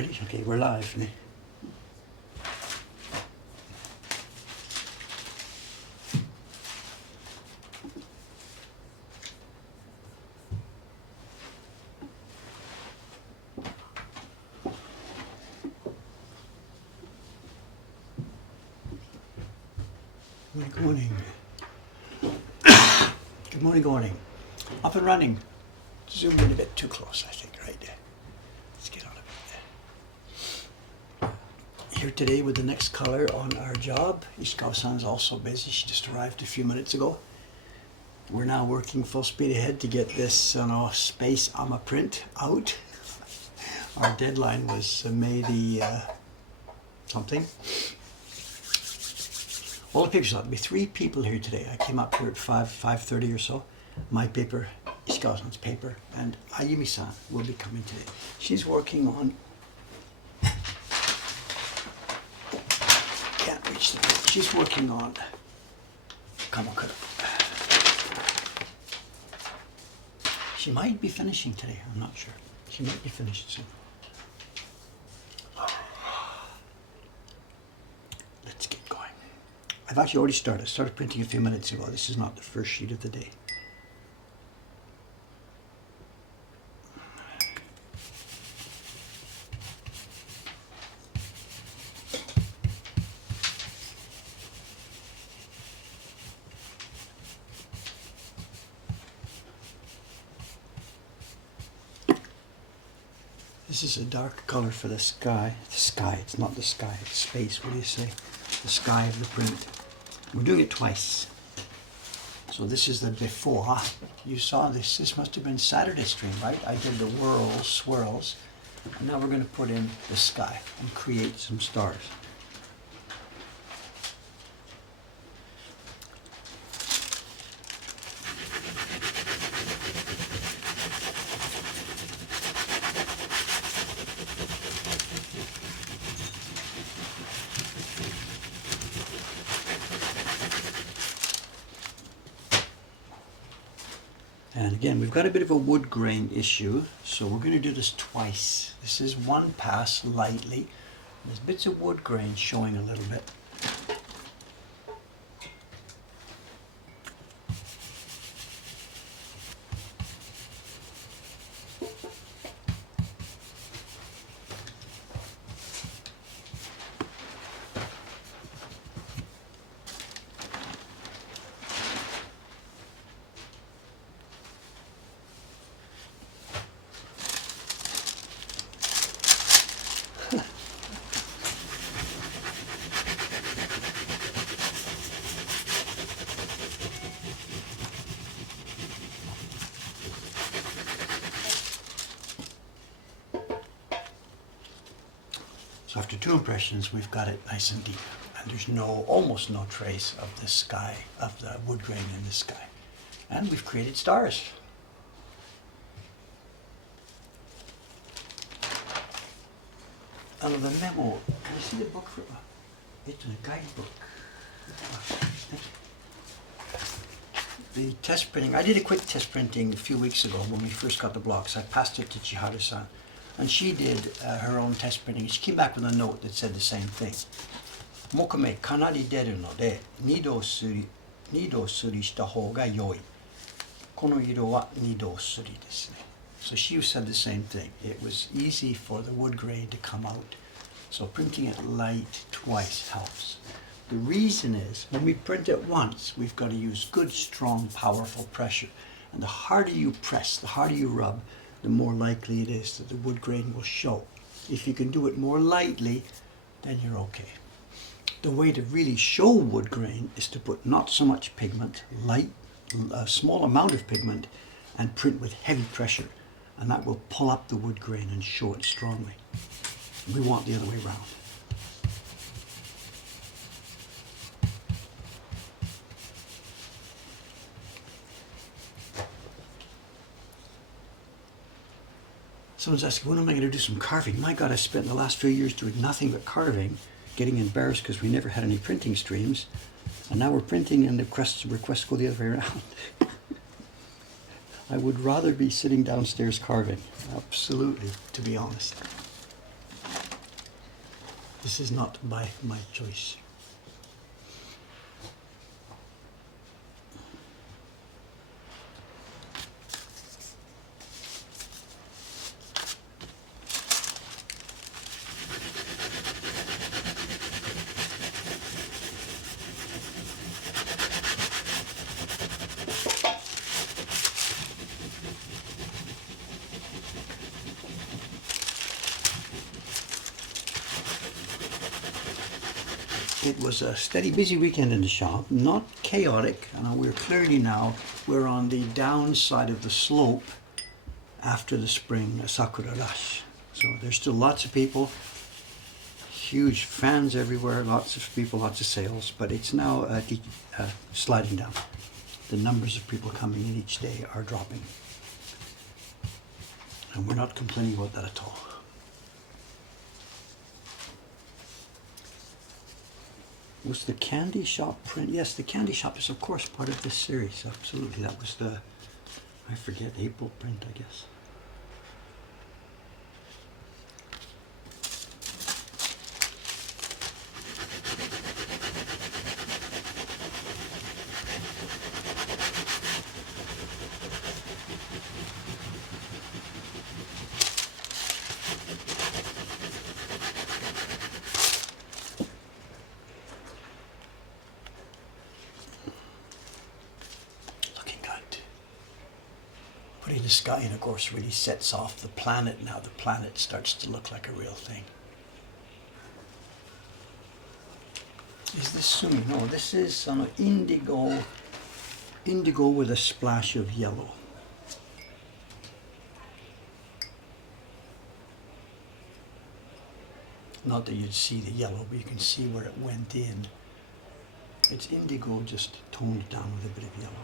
Ready? Okay, we're live. Good morning. Good morning, good morning. Up and running. Zoom in a bit too close, I think, right there. Let's get on a bit there. Here today with the next color on our job. Ishikawa-san's also busy. She just arrived a few minutes ago. We're now working full speed ahead to get this space AMA print out. Our deadline was May the something. All the papers out. There'll be 3 people here today. I came up here at 5:30 or so. My paper, Ishikawa-san's paper, and Ayumi-san will be coming today. She's working on. Can't reach the. She's working on Kamakura. She might be finishing today. I'm not sure. She might be finished soon. Let's get going. I've actually already started. I started printing a few minutes ago. This is not the first sheet of the day. This is a dark color for the sky. The sky, it's not the sky, it's space. What do you say? The sky of the print. We're doing it twice. So this is the before. You saw this. This must have been Saturday stream, right? I did the whirls, swirls. And now we're going to put in the sky and create some stars. And again, we've got a bit of a wood grain issue, so we're going to do this twice. This is one pass lightly. There's bits of wood grain showing a little bit. So after 2 impressions, we've got it nice and deep. And there's almost no trace of the sky, of the wood grain in the sky. And we've created stars. Out of the memo, can I see the book for it's a guidebook. The test printing, I did a quick test printing a few weeks ago when we first got the blocks. I passed it to Chiharu-san. And she did her own test printing. She came back with a note that said the same thing. Mokome kanari deru node, nido suri shita hou ga yoi. Kono iro wa nido suri desu ne. So she said the same thing. It was easy for the wood grain to come out. So printing it light twice helps. The reason is, when we print it once, we've got to use good, strong, powerful pressure. And the harder you press, the harder you rub, the more likely it is that the wood grain will show. If you can do it more lightly, then you're okay. The way to really show wood grain is to put not so much pigment, a small amount of pigment, and print with heavy pressure. And that will pull up the wood grain and show it strongly. We want the other way around. Someone's asking, when am I going to do some carving? My God, I spent the last few years doing nothing but carving, getting embarrassed because we never had any printing streams. And now we're printing and the requests go the other way around. I would rather be sitting downstairs carving, absolutely, to be honest. This is not by my choice. It was a steady, busy weekend in the shop, not chaotic. We're on the downside of the slope after the spring sakura rush. So there's still lots of people, huge fans everywhere, lots of people, lots of sales, but it's now sliding down. The numbers of people coming in each day are dropping. And we're not complaining about that at all. Was the candy shop print? Yes, the candy shop is of course part of this series. Absolutely, that was the, I forget, April print, I guess. Putting the sky in, of course, really sets off the planet now. The planet starts to look like a real thing. Is this sumi? No, this is indigo with a splash of yellow. Not that you'd see the yellow, but you can see where it went in. It's indigo just toned down with a bit of yellow.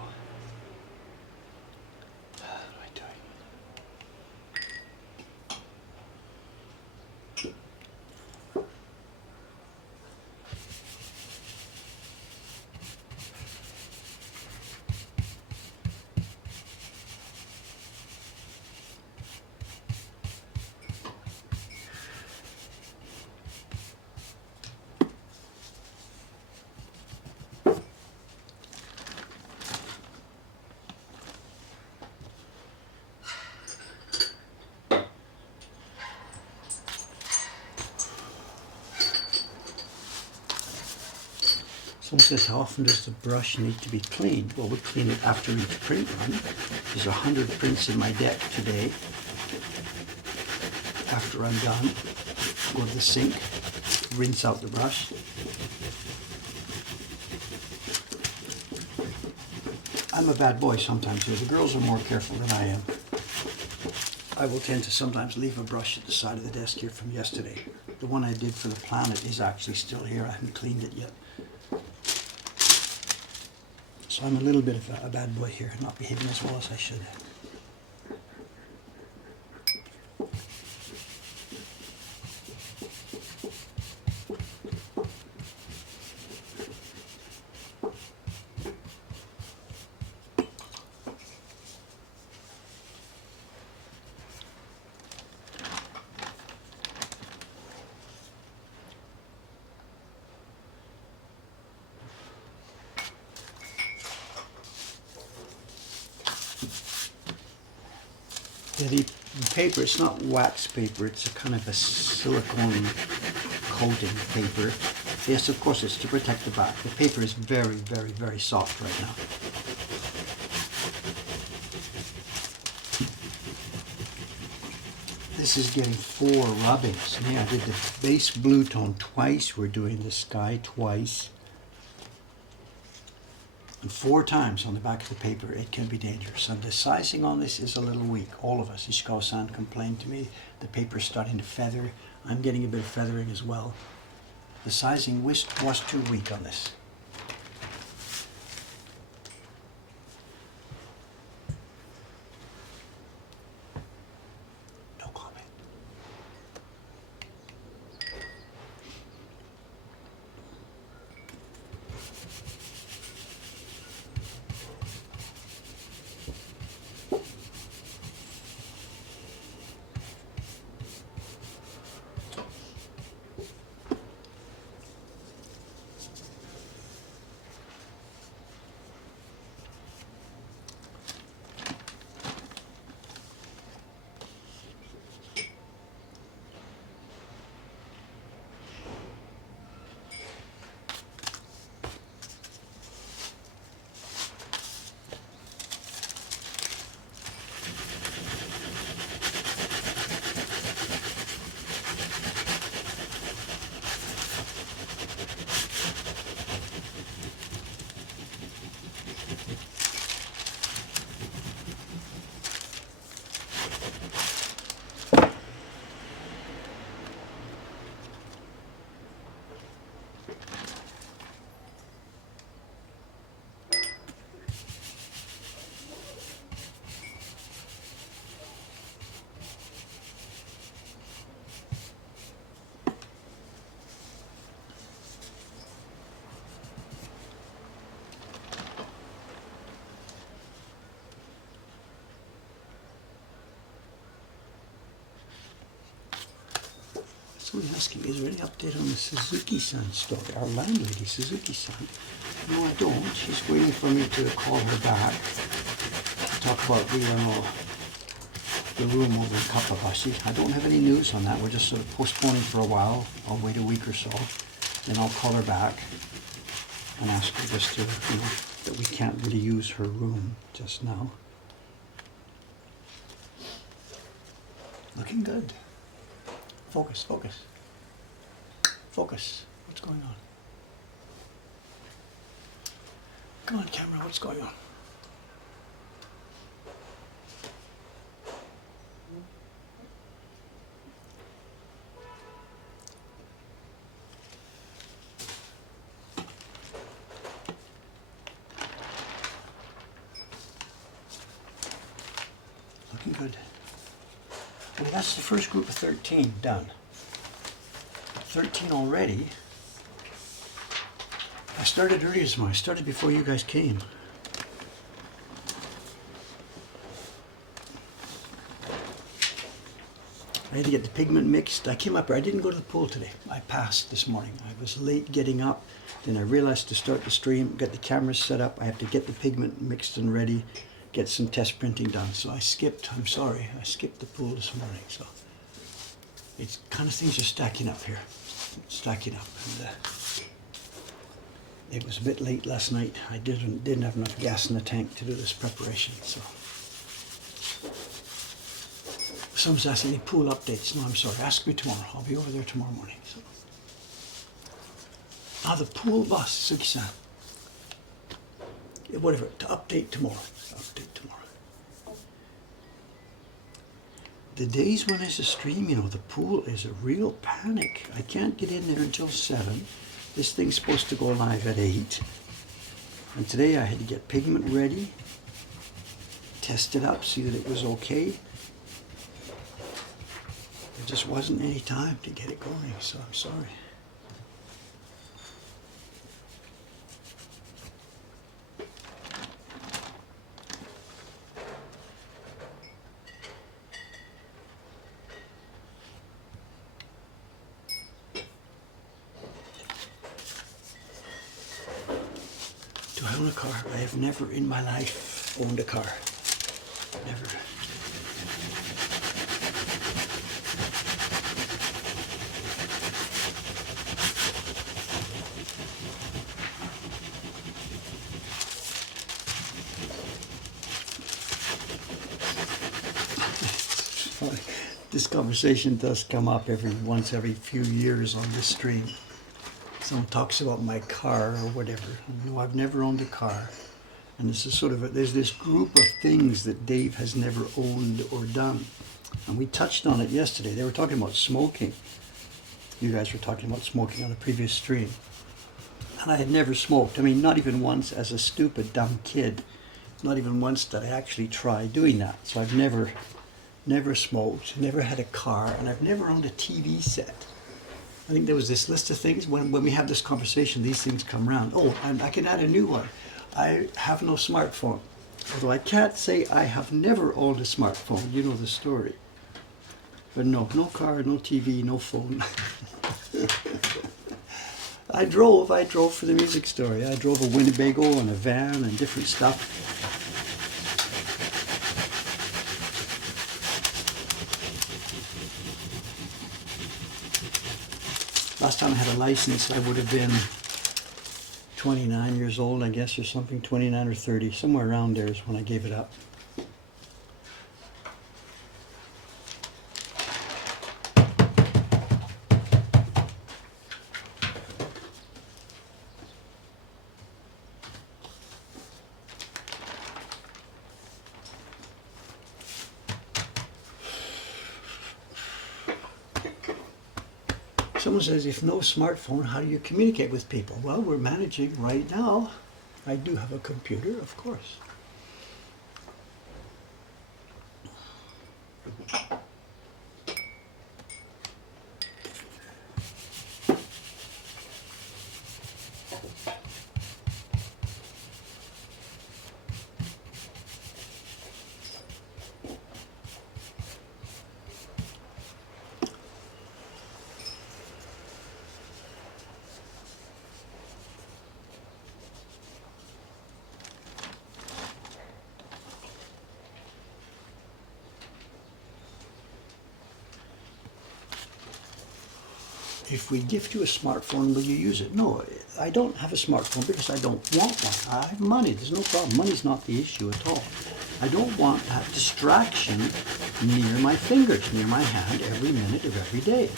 Someone says, how often does the brush need to be cleaned? Well, we clean it after each print run. There's 100 prints in my deck today. After I'm done, go to the sink, rinse out the brush. I'm a bad boy sometimes here. The girls are more careful than I am. I will tend to sometimes leave a brush at the side of the desk here from yesterday. The one I did for the planet is actually still here. I haven't cleaned it yet. So I'm a little bit of a bad boy here, not behaving as well as I should. The paper, it's not wax paper, it's a kind of a silicone coating paper. Yes, of course, it's to protect the back. The paper is very, very, very soft right now. This is getting 4 rubbings. Yeah, I did the base blue tone twice. We're doing the sky twice. And 4 times on the back of the paper, it can be dangerous. And the sizing on this is a little weak. All of us, Ishikawa-san complained to me, the paper's starting to feather. I'm getting a bit of feathering as well. The sizing was too weak on this. No comment. Somebody asking, is there any update on the Suzuki-san story? Our landlady, Suzuki-san. No, I don't. She's waiting for me to call her back to talk about the room over in Kapabashi. I don't have any news on that. We're just sort of postponing for a while. I'll wait a week or so. Then I'll call her back and ask her just to, that we can't really use her room just now. Looking good. Focus, focus. Focus. What's going on? Come on, camera, what's going on? Looking good. Well, that's the first group of 13 done. 13 already. I started earlier this morning. I started before you guys came. I had to get the pigment mixed. I came up here. I didn't go to the pool today. I passed this morning. I was late getting up. Then I realized to start the stream, get the cameras set up. I have to get the pigment mixed and ready, get some test printing done. So I skipped, I'm sorry, I skipped the pool this morning. So it's kind of things are stacking up here. Stacking up. And, it was a bit late last night. I didn't have enough gas in the tank to do this preparation. So someone's asking any pool updates. No, I'm sorry. Ask me tomorrow. I'll be over there tomorrow morning. So. The pool bus, Suki-san. Yeah, whatever. To update tomorrow. Update tomorrow. The days when it's a stream, the pool is a real panic. I can't get in there until 7. This thing's supposed to go live at 8. And today I had to get pigment ready, test it up, see that it was okay. There just wasn't any time to get it going, so I'm sorry. Do I own a car? I have never in my life owned a car. Never. This conversation does come up every few years on this stream. Someone talks about my car or whatever. No, I've never owned a car. And this is there's this group of things that Dave has never owned or done. And we touched on it yesterday. They were talking about smoking. You guys were talking about smoking on the previous stream. And I had never smoked. I mean, not even once as a stupid, dumb kid. Not even once did I actually try doing that. So I've never smoked, never had a car, and I've never owned a TV set. I think there was this list of things. When we have this conversation, these things come around. Oh, and I can add a new one. I have no smartphone. Although I can't say I have never owned a smartphone. You know the story. But no car, no TV, no phone. I drove for the music story. I drove a Winnebago and a van and different stuff. Last time I had a license, I would have been 29 years old, I guess, or something, 29 or 30, somewhere around there is when I gave it up. Someone says, if no smartphone, how do you communicate with people? Well, we're managing right now. I do have a computer, of course. if we gift you a smartphone, will you use it? No, I don't have a smartphone because I don't want one. I have money, there's no problem. Money's not the issue at all. I don't want that distraction near my fingers, near my hand, every minute of every day.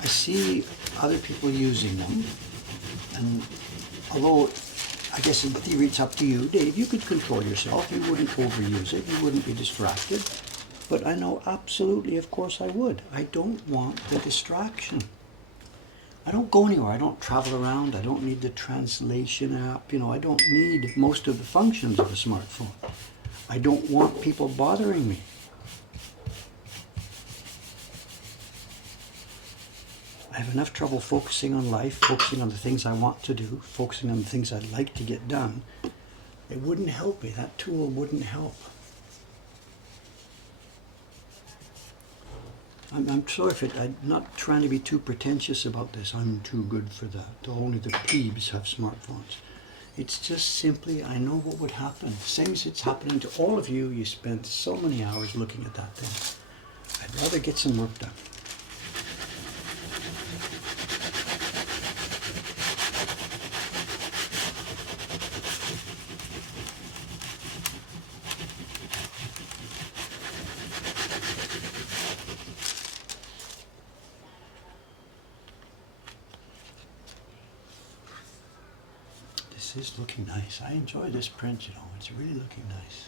I see other people using them, and although I guess in theory it's up to you, Dave, you could control yourself, you wouldn't overuse it, you wouldn't be distracted. But I know absolutely, of course I would. I don't want the distraction. I don't go anywhere, I don't travel around, I don't need the translation app, I don't need most of the functions of a smartphone. I don't want people bothering me. I have enough trouble focusing on life, focusing on the things I want to do, focusing on the things I'd like to get done. It wouldn't help me, that tool wouldn't help. I'm sorry if I'm not trying to be too pretentious about this. I'm too good for that. Only the plebes have smartphones. It's just simply, I know what would happen. Same as it's happening to all of you. You spend so many hours looking at that thing. I'd rather get some work done. This is looking nice. I enjoy this print, it's really looking nice.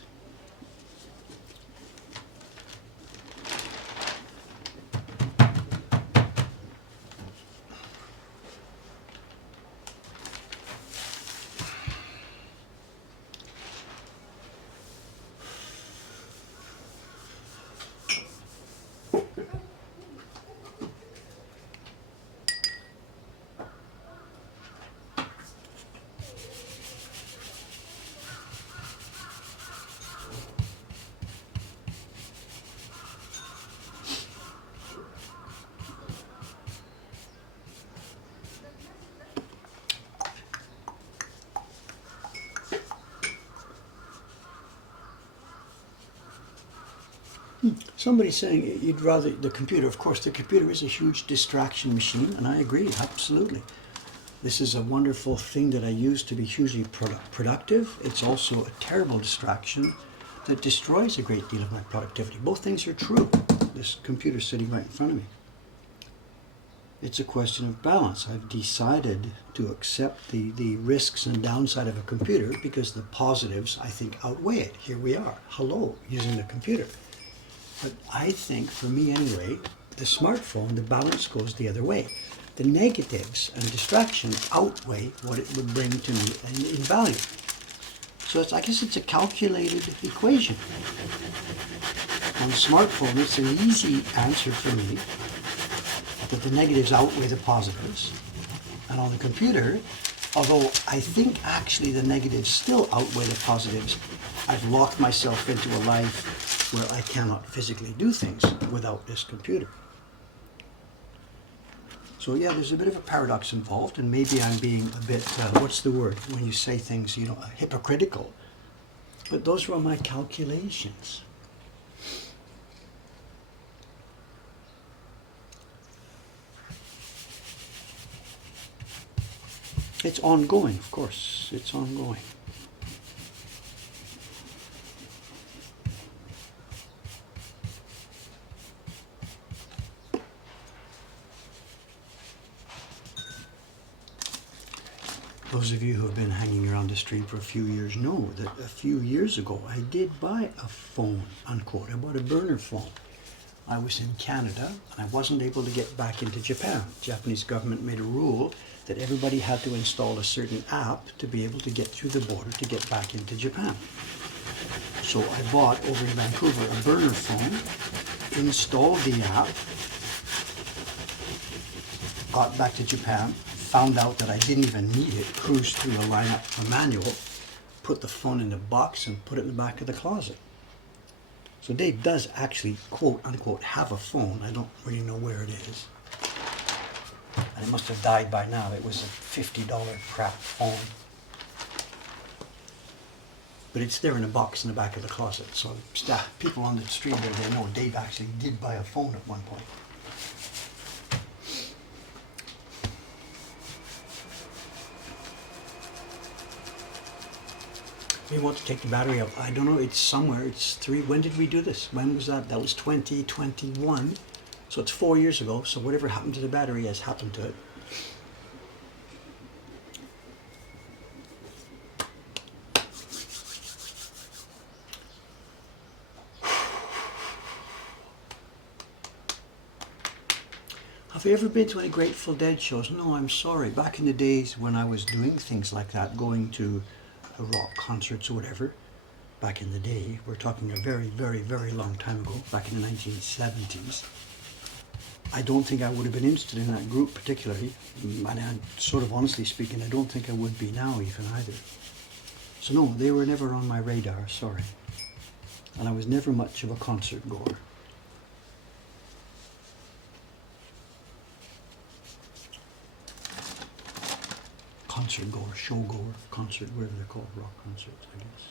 Somebody's saying you'd rather the computer. Of course, the computer is a huge distraction machine, and I agree, absolutely. This is a wonderful thing that I use to be hugely productive. It's also a terrible distraction that destroys a great deal of my productivity. Both things are true. This computer's sitting right in front of me. It's a question of balance. I've decided to accept the risks and downside of a computer because the positives, I think, outweigh it. Here we are, hello, using the computer. But I think, for me anyway, the smartphone, the balance goes the other way. The negatives and distraction outweigh what it would bring to me in value. So I guess it's a calculated equation. On the smartphone, it's an easy answer for me that the negatives outweigh the positives. And on the computer, although I think actually the negatives still outweigh the positives, I've locked myself into a life where I cannot physically do things without this computer. So yeah, there's a bit of a paradox involved, and maybe I'm being a bit, what's the word, when you say things, hypocritical. But those were my calculations. It's ongoing, of course, it's ongoing. Those of you who have been hanging around the stream for a few years know that a few years ago I did buy a phone, unquote. I bought a burner phone. I was in Canada and I wasn't able to get back into Japan. The Japanese government made a rule that everybody had to install a certain app to be able to get through the border to get back into Japan. So I bought over in Vancouver a burner phone, installed the app, got back to Japan, found out that I didn't even need it, cruised through the lineup for manual, put the phone in the box and put it in the back of the closet. So Dave does actually, quote unquote, have a phone. I don't really know where it is. And it must have died by now. It was a $50 crap phone. But it's there in a box in the back of the closet. So people on the street there, they know Dave actually did buy a phone at one point. We want to take the battery out. I don't know, it's somewhere. It's three. When did we do this? When was that? That was 2021. So it's 4 years ago. So whatever happened to the battery has happened to it. Have you ever been to any Grateful Dead shows? No, I'm sorry. Back in the days when I was doing things like that, going to rock concerts or whatever, back in the day, we're talking a very, very, very long time ago, back in the 1970s, I don't think I would have been interested in that group particularly. And sort of honestly speaking, I don't think I would be now even either. So no, they were never on my radar, sorry. And I was never much of a concert goer. Concert goer, show goer, concert, whatever they're called, rock concerts, I guess.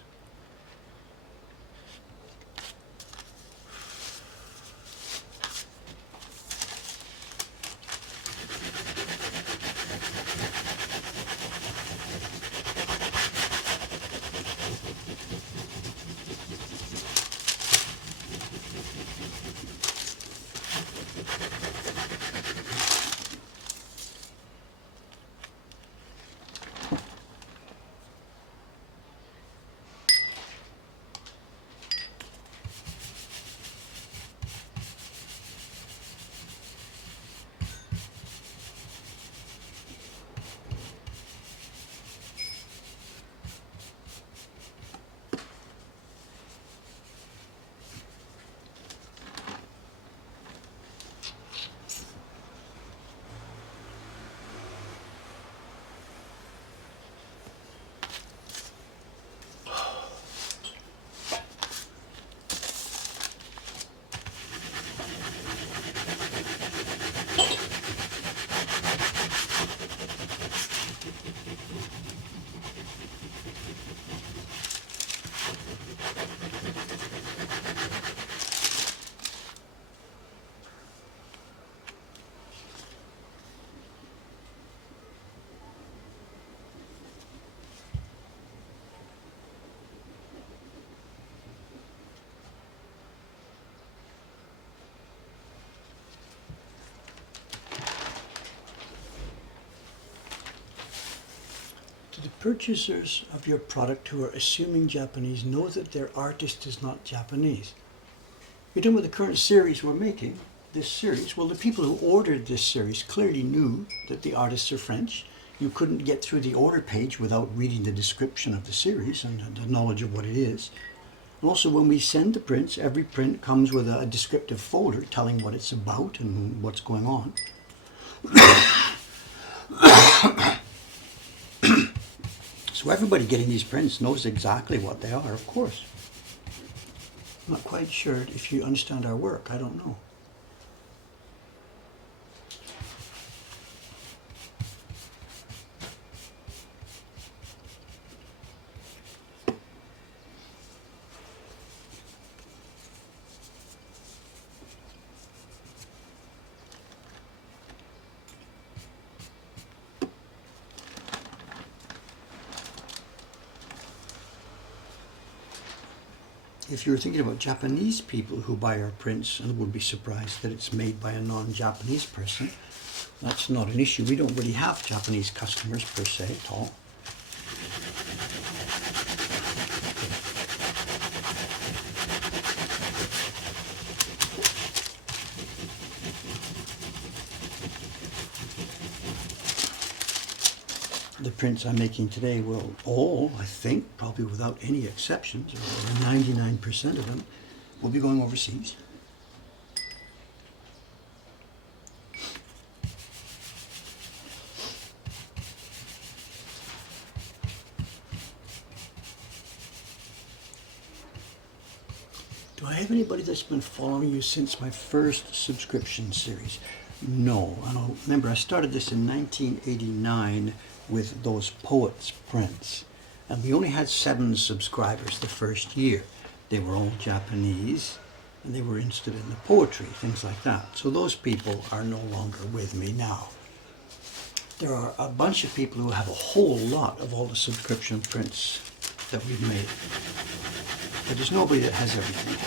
Do the purchasers of your product who are assuming Japanese know that their artist is not Japanese? You're done with the current series we're making, this series. Well, the people who ordered this series clearly knew that the artists are French. You couldn't get through the order page without reading the description of the series and the knowledge of what it is. And also, when we send the prints, every print comes with a descriptive folder telling what it's about and what's going on. So everybody getting these prints knows exactly what they are, of course. I'm not quite sure if you understand our work. I don't know. If you're thinking about Japanese people who buy our prints and would be surprised that it's made by a non-Japanese person, that's not an issue. We don't really have Japanese customers per se at all. The prints I'm making today will all, I think, probably without any exceptions, or 99% of them, will be going overseas. Do I have anybody that's been following you since my first subscription series? No. Remember, I started this in 1989 with those poets prints, and we only had 7 subscribers the first year. They were all Japanese and they were interested in the poetry, things like that. So those people are no longer with me now. There are a bunch of people who have a whole lot of all the subscription prints that we've made. But there's nobody that has everything.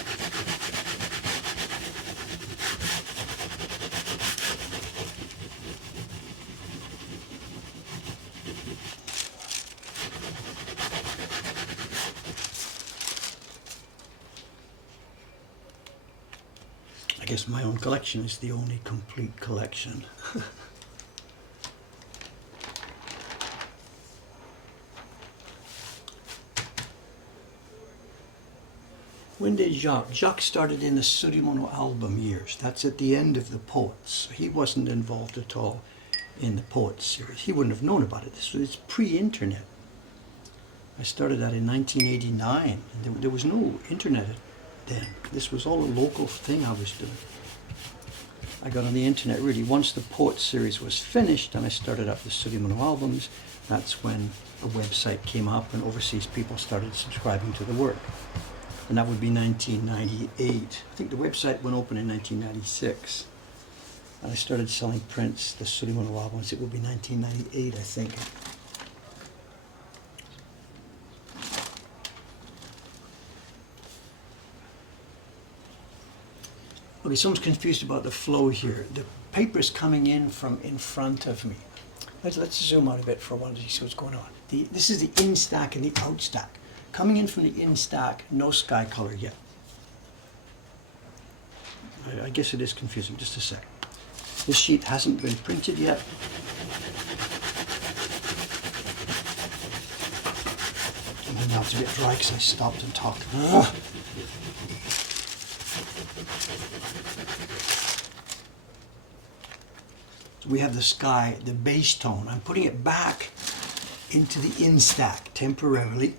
I guess my own collection is the only complete collection. When did Jacques? Jacques started in the Surimono album years. That's at the end of the Poets. He wasn't involved at all in the Poets series. He wouldn't have known about it. It's pre-internet. I started that in 1989. There was no internet then. This was all a local thing I was doing. I got on the internet really once the Poets series was finished, and I started up the Surimono albums. That's when a website came up and overseas people started subscribing to the work. And that would be 1998. I think the website went open in 1996. And I started selling prints, the Surimono albums. It would be 1998, I think. Okay, someone's confused about the flow here. The paper's coming in from in front of me. Let's zoom out a bit for a while to see what's going on. This is the in stack and the out stack. Coming in from the in stack, no sky color yet. I guess it is confusing, just a sec. This sheet hasn't been printed yet. And now it's a bit dry because I stopped and talked. Ugh. So we have the sky, the base tone. I'm putting it back into the in stack temporarily.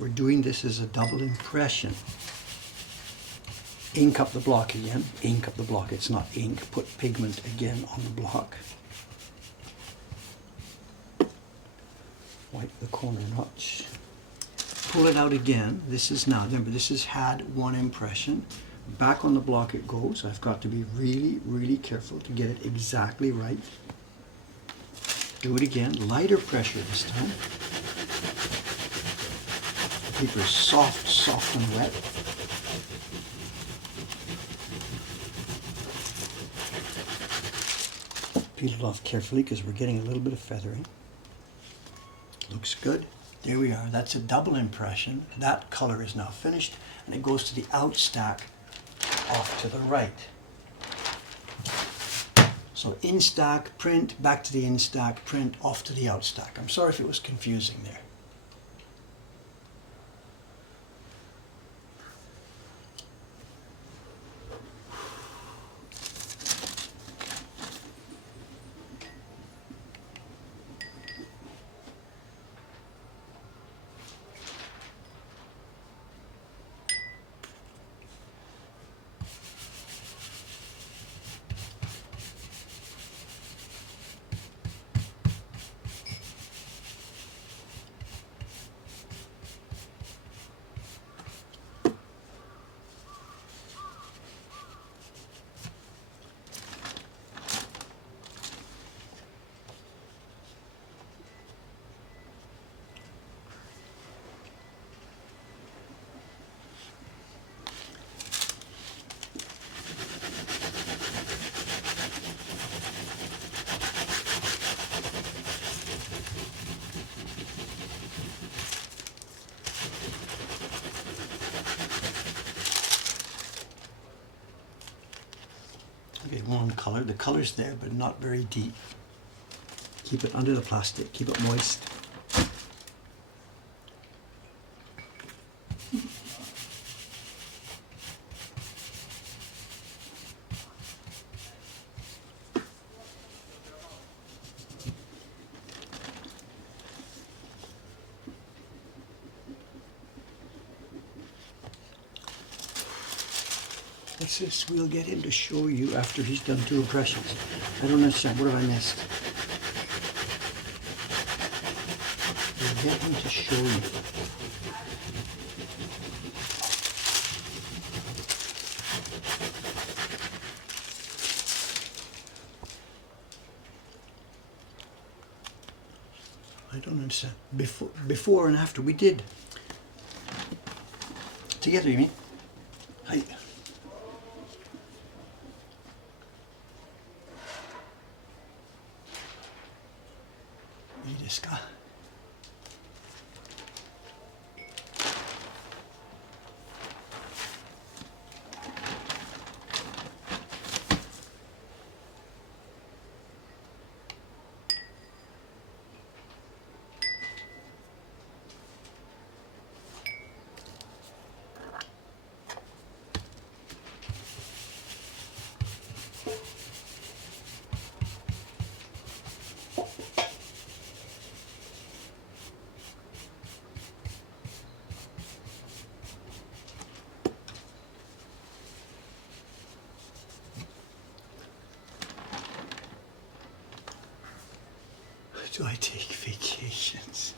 We're doing this as a double impression. Ink up the block again. Ink up the block. It's not ink. Put pigment again on the block. Wipe the corner notch. Pull it out again. This is now, remember, this has had one impression. Back on the block it goes. I've got to be really, really careful to get it exactly right. Do it again. Lighter pressure this time. The paper is soft and wet. Peel it off carefully because we're getting a little bit of feathering. Looks good. There we are. That's a double impression. That color is now finished, and it goes to the out stack off to the right. So in stack, print, back to the in stack, print, off to the out stack. I'm sorry if it was confusing there. Okay, one color. The color's there, but not very deep. Keep it under the plastic. Keep it moist. What's this? We'll get him to show you after he's done 2 impressions. I don't understand. What have I missed? We'll get him to show you. I don't understand. Before and after we did. together, you mean? Hi. いいですか? Do I take vacations?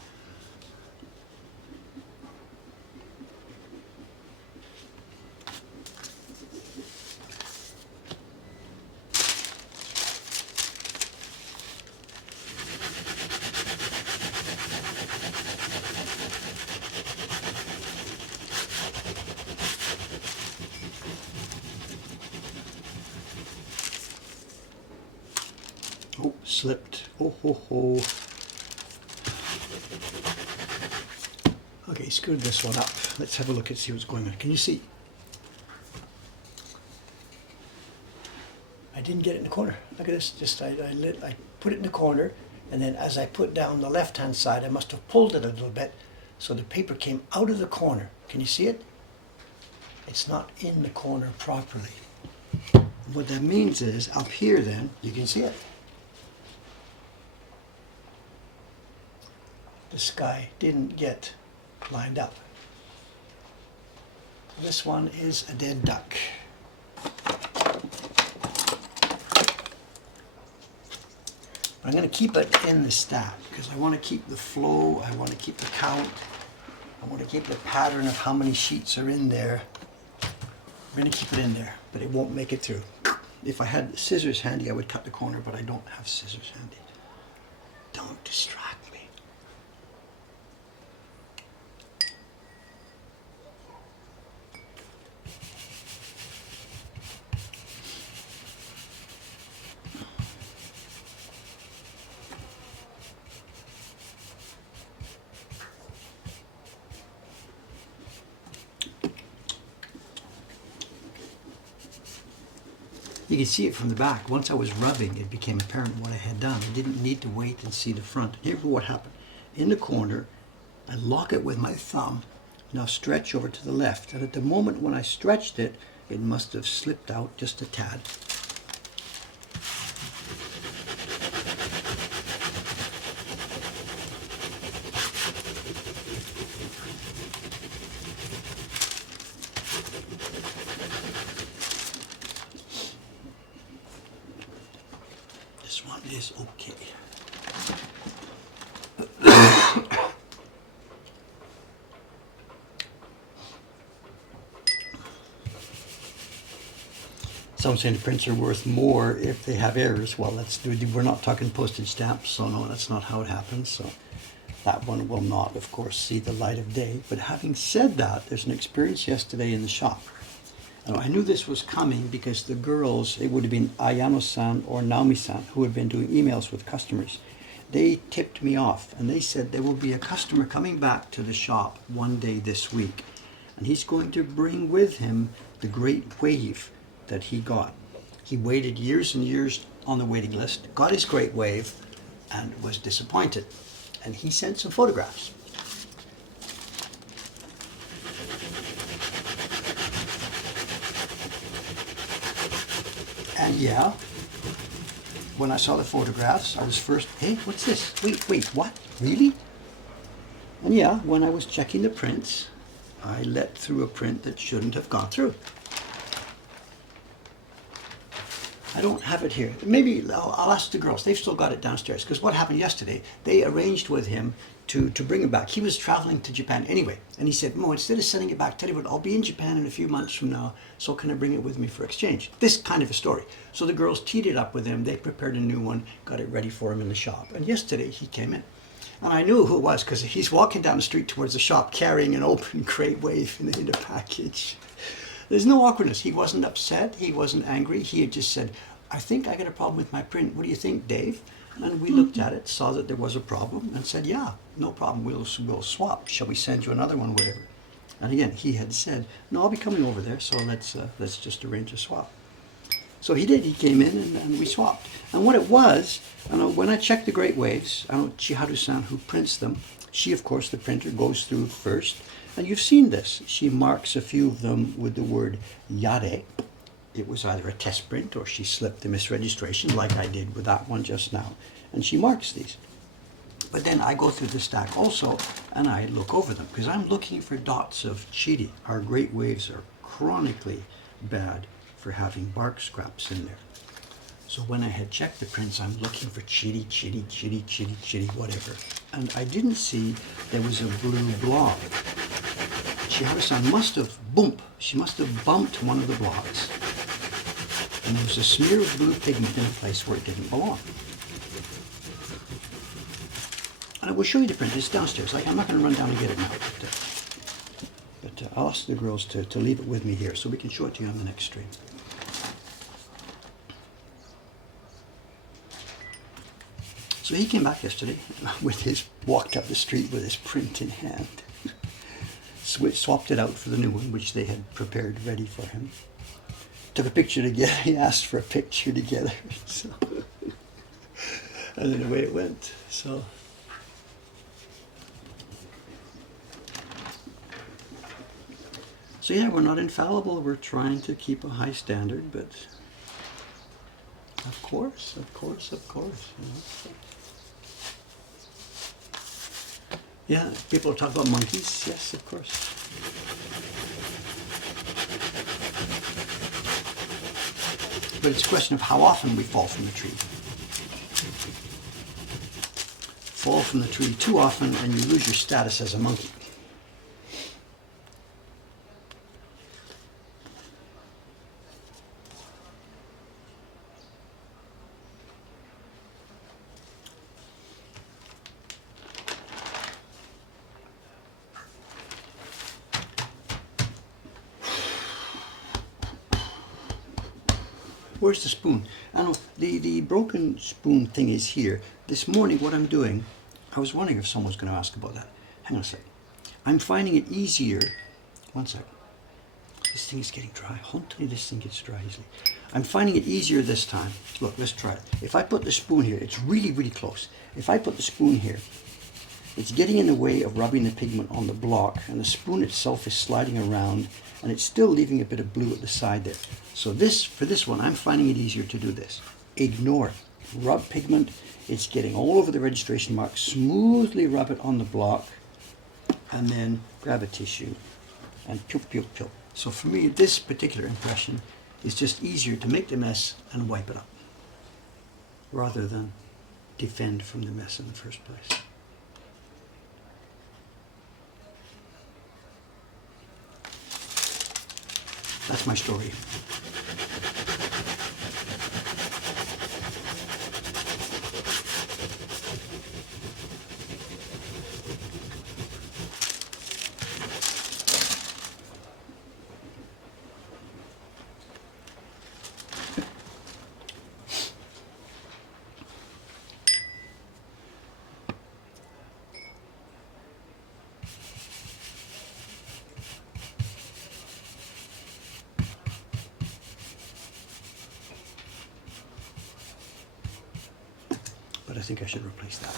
Oh, slipped. Oh, ho, ho. Okay, screwed this one up. Let's have a look and see what's going on. Can you see? I didn't get it in the corner. Look at this. Just I put it in the corner, and then as I put down the left-hand side, I must have pulled it a little bit, so the paper came out of the corner. Can you see it? It's not in the corner properly. What that means is, up here then, you can see it. The sky didn't get lined up. This one is a dead duck. I'm going to keep it in the stack because I want to keep the flow, I want to keep the count, I want to keep the pattern of how many sheets are in there. I'm going to keep it in there, but it won't make it through. If I had scissors handy, I would cut the corner, but I don't have scissors handy. Don't distract me. You can see it from the back. Once I was rubbing, it became apparent what I had done. I didn't need to wait and see the front. Here's what happened. In the corner, I lock it with my thumb. Now stretch over to the left. And at the moment when I stretched it, it must have slipped out just a tad. This one is okay. Some saying the prints are worth more if they have errors. Well, we're not talking postage stamps, so no, that's not how it happens. So that one will not, of course, see the light of day. But having said that, there's an experience yesterday in the shop. I knew this was coming because the girls, it would have been Ayano-san or Naomi-san, who had been doing emails with customers. They tipped me off and they said there will be a customer coming back to the shop one day this week. And he's going to bring with him the great wave that he got. He waited years and years on the waiting list, got his great wave, and was disappointed. And he sent some photographs. And yeah, when I saw the photographs, I was first, hey, what's this? Wait, what? Really? And yeah, when I was checking the prints, I let through a print that shouldn't have gone through. I don't have it here. Maybe I'll ask the girls. They've still got it downstairs. Because what happened yesterday, they arranged with him to bring it back. He was traveling to Japan anyway. And he said, Mo, instead of sending it back, tell you what, I'll be in Japan in a few months from now, so can I bring it with me for exchange? This kind of a story. So the girls teed it up with him. They prepared a new one, got it ready for him in the shop. And yesterday he came in. And I knew who it was because he's walking down the street towards the shop carrying an open crate wave in a package. There's no awkwardness. He wasn't upset. He wasn't angry. He had just said, I think I got a problem with my print. What do you think, Dave? And we looked at it, saw that there was a problem, and said, yeah, no problem. We'll swap. Shall we send you another one, whatever? And again, he had said, no, I'll be coming over there, so let's just arrange a swap. So he did. He came in and we swapped. And what it was, when I checked the Great Waves, Chiharu-san, who prints them, she, of course, the printer, goes through first. And you've seen this. She marks a few of them with the word yare. It was either a test print or she slipped the misregistration like I did with that one just now. And she marks these. But then I go through the stack also and I look over them because I'm looking for dots of chiri. Our Great Waves are chronically bad for having bark scraps in there. So when I had checked the prints, I'm looking for chiri, whatever. And I didn't see there was a blue blob. Chiharu-san must have she must have bumped one of the blocks. And there was a smear of blue pigment in a place where it didn't belong. And I will show you the print. It's downstairs. I'm not going to run down and get it now. But I'll ask the girls to leave it with me here so we can show it to you on the next stream. So he came back yesterday walked up the street with his print in hand. Swapped it out for the new one, which they had prepared ready for him. Took a picture together. He asked for a picture together. So, and then away it went. So yeah, we're not infallible. We're trying to keep a high standard, but of course. You know. Yeah, people talk about monkeys. Yes, of course. But it's a question of how often we fall from the tree. Fall from the tree too often and you lose your status as a monkey. Where's the spoon? I know the broken spoon thing is here. This morning, what I'm doing, I was wondering if someone was going to ask about that. Hang on a sec. I'm finding it easier. One sec. This thing is getting dry. Hopefully this thing gets dry easily. I'm finding it easier this time. Look, let's try it. If I put the spoon here, it's really, really close. If I put the spoon here, it's getting in the way of rubbing the pigment on the block, and the spoon itself is sliding around, and it's still leaving a bit of blue at the side there. So for this one, I'm finding it easier to do this. Ignore it. Rub pigment. It's getting all over the registration mark. Smoothly rub it on the block, and then grab a tissue and pew. So for me, this particular impression is just easier to make the mess and wipe it up, rather than defend from the mess in the first place. That's my story. But I think I should replace that.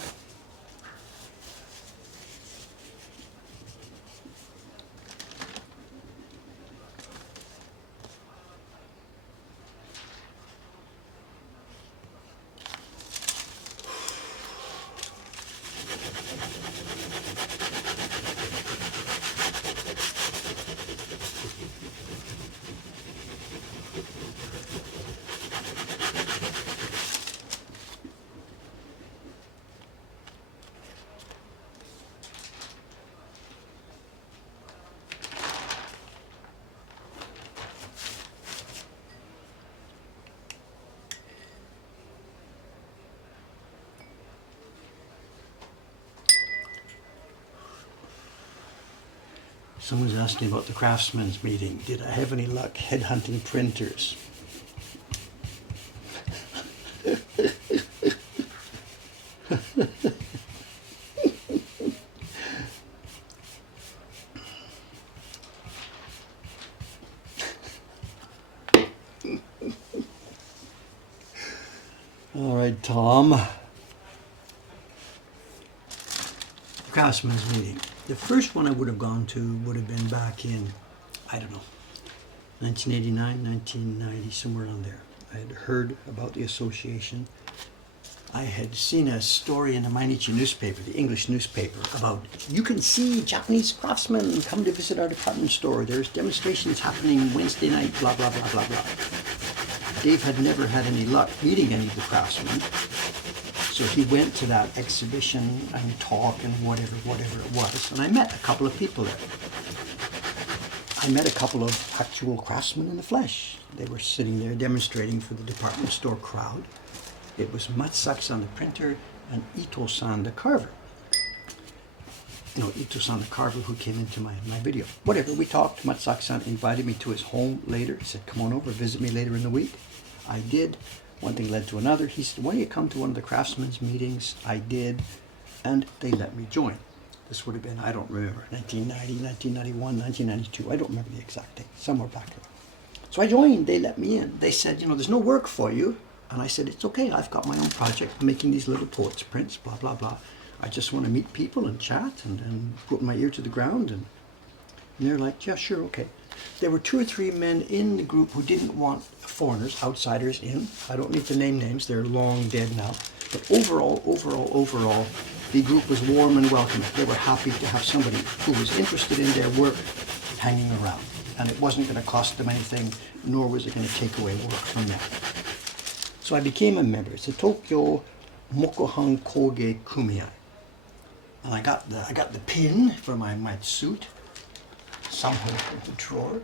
Someone's asking about the craftsman's meeting. Did I have any luck headhunting printers? All right, Tom. Craftsman's meeting. The first one I would have gone to would have been back in, I don't know, 1989, 1990, somewhere around there. I had heard about the association. I had seen a story in the Mainichi newspaper, the English newspaper, about you can see Japanese craftsmen come to visit our department store. There's demonstrations happening Wednesday night, blah, blah, blah, blah, blah. Dave had never had any luck meeting any of the craftsmen. So he went to that exhibition and talk and whatever it was. And I met a couple of people there. I met a couple of actual craftsmen in the flesh. They were sitting there demonstrating for the department store crowd. It was Matsuki-san the printer and Ito-san the carver. You know, Ito-san the carver who came into my video. Whatever, we talked. Matsuki-san invited me to his home later. He said, come on over, visit me later in the week. I did. One thing led to another. He said, why don't you come to one of the craftsmen's meetings? I did, and they let me join. This would have been, I don't remember, 1990, 1991, 1992. I don't remember the exact date, somewhere back there. So I joined, they let me in. They said, you know, there's no work for you. And I said, it's okay, I've got my own project. I'm making these little poets prints, blah, blah, blah. I just want to meet people and chat and put my ear to the ground. And they're like, yeah, sure, okay. There were 2 or 3 men in the group who didn't want foreigners, outsiders in. I don't need to name names, they're long dead now. But overall, the group was warm and welcoming. They were happy to have somebody who was interested in their work hanging around. And it wasn't going to cost them anything, nor was it going to take away work from them. So I became a member. It's the Tokyo Mokuhankan Koge Kumiai. And I got the pin for my suit, somewhere in the drawer.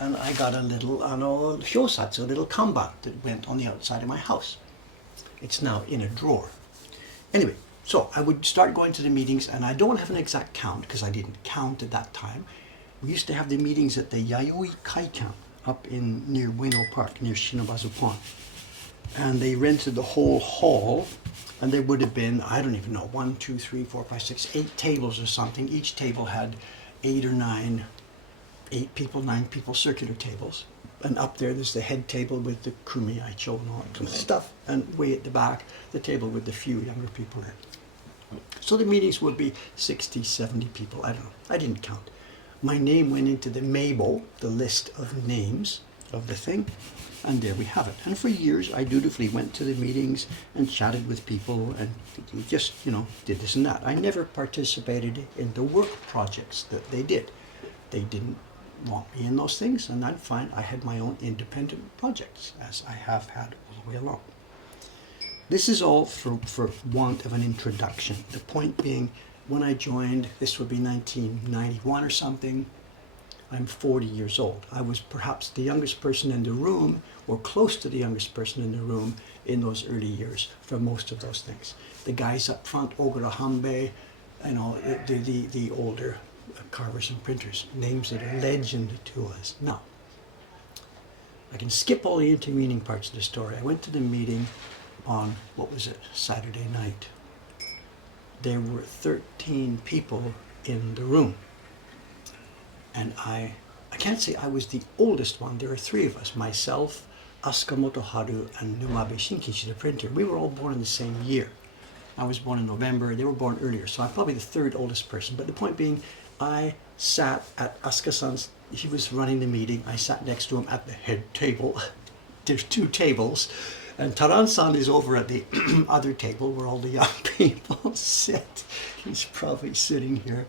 And I got a little hyosatsu, a little kanban that went on the outside of my house. It's now in a drawer. Anyway, so I would start going to the meetings, and I don't have an exact count because I didn't count at that time. We used to have the meetings at the Yayoi Kaikan up in near Ueno Park, near Shinobazu Pond. And they rented the whole hall, and there would have been, I don't even know, 1, 2, 3, 4, 5, 6, 8 tables or something. Each table had 8 or 9, 8 people, 9 people, circular tables. And up there's the head table with the kumiaicho and all that kind of stuff. And way at the back, the table with the few younger people in. So the meetings would be 60, 70 people, I don't know. I didn't count. My name went into the Meibo, the list of names of the thing. And there we have it. And for years, I dutifully went to the meetings and chatted with people and just, you know, did this and that. I never participated in the work projects that they did. They didn't want me in those things, and I'm fine. I had my own independent projects, as I have had all the way along. This is all for want of an introduction. The point being, when I joined, this would be 1991 or something, I'm 40 years old. I was perhaps the youngest person in the room, or close to the youngest person in the room in those early years for most of those things. The guys up front, Ogura Hanbei, you know, the older carvers and printers, names that are legend to us. Now, I can skip all the intervening parts of the story. I went to the meeting on, what was it, Saturday night. There were 13 people in the room. And I can't say I was the oldest one. There were 3 of us, myself, Asuka Motoharu, and Numabe Shinkichi, the printer. We were all born in the same year. I was born in November, they were born earlier, so I'm probably the 3rd oldest person. But the point being, I sat at Asuka-san's, he was running the meeting, I sat next to him at the head table. There's 2 tables, and Taran-san is over at the other table where all the young people sit. He's probably sitting here.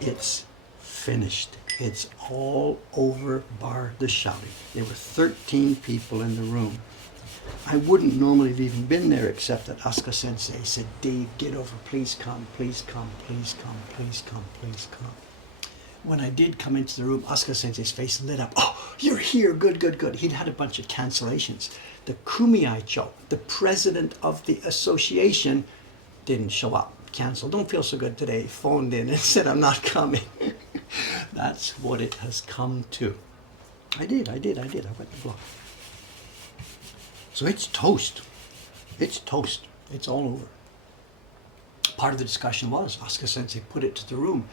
It's finished. It's all over bar the shouting. There were 13 people in the room. I wouldn't normally have even been there except that Asuka Sensei said, Dave, get over, please come, please come, please come, please come, please come. When I did come into the room, Asuka Sensei's face lit up. Oh, you're here, good, good, good. He'd had a bunch of cancellations. The kumiaicho, the president of the association, didn't show up. Canceled. Don't feel so good today. Phoned in and said, I'm not coming. That's what it has come to. I did. I wet the block. So it's toast. It's toast. It's all over. Part of the discussion was, Asuka Sensei put it to the room.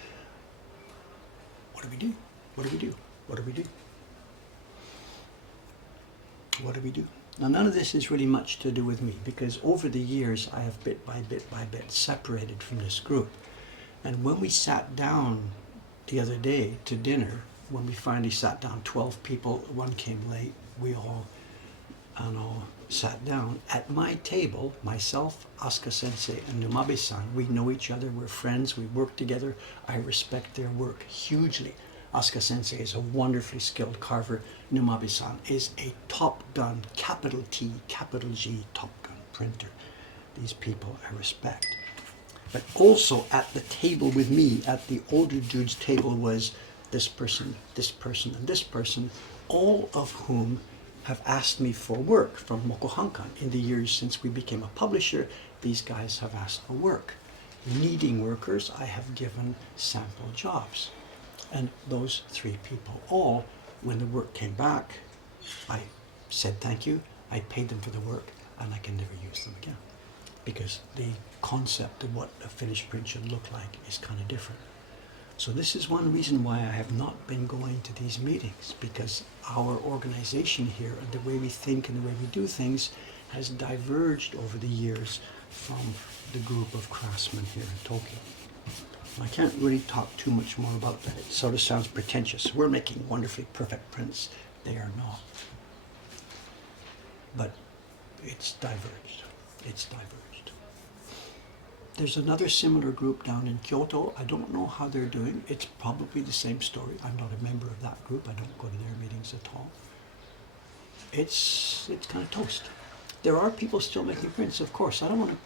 What do we do? What do we do? What do we do? What do we do? Now, none of this is really much to do with me, because over the years I have bit by bit separated from this group. And when we sat down the other day to dinner, when we finally sat down, 12 people, one came late, we all sat down at my table, myself, Asuka Sensei, and Numabe-san. We know each other, we're friends, we work together. I respect their work hugely. Asuka Sensei is a wonderfully skilled carver. Numabe-san is a Top Gun, capital T, capital G, Top Gun printer. These people I respect. But also at the table with me, at the older dude's table, was this person, and this person, all of whom have asked me for work from Mokuhankan. In the years since we became a publisher, these guys have asked for work. Needing workers, I have given sample jobs. And those three people all, when the work came back, I said thank you, I paid them for the work, and I can never use them again. Because the concept of what a finished print should look like is kind of different. So this is one reason why I have not been going to these meetings, because our organization here and the way we think and the way we do things has diverged over the years from the group of craftsmen here in Tokyo. I can't really talk too much more about that. It sort of sounds pretentious. We're making wonderfully perfect prints. They are not. But it's diverged. It's diverged. There's another similar group down in Kyoto. I don't know how they're doing. It's probably the same story. I'm not a member of that group. I don't go to their meetings at all. It's kind of toast. There are people still making prints, of course. I don't want to,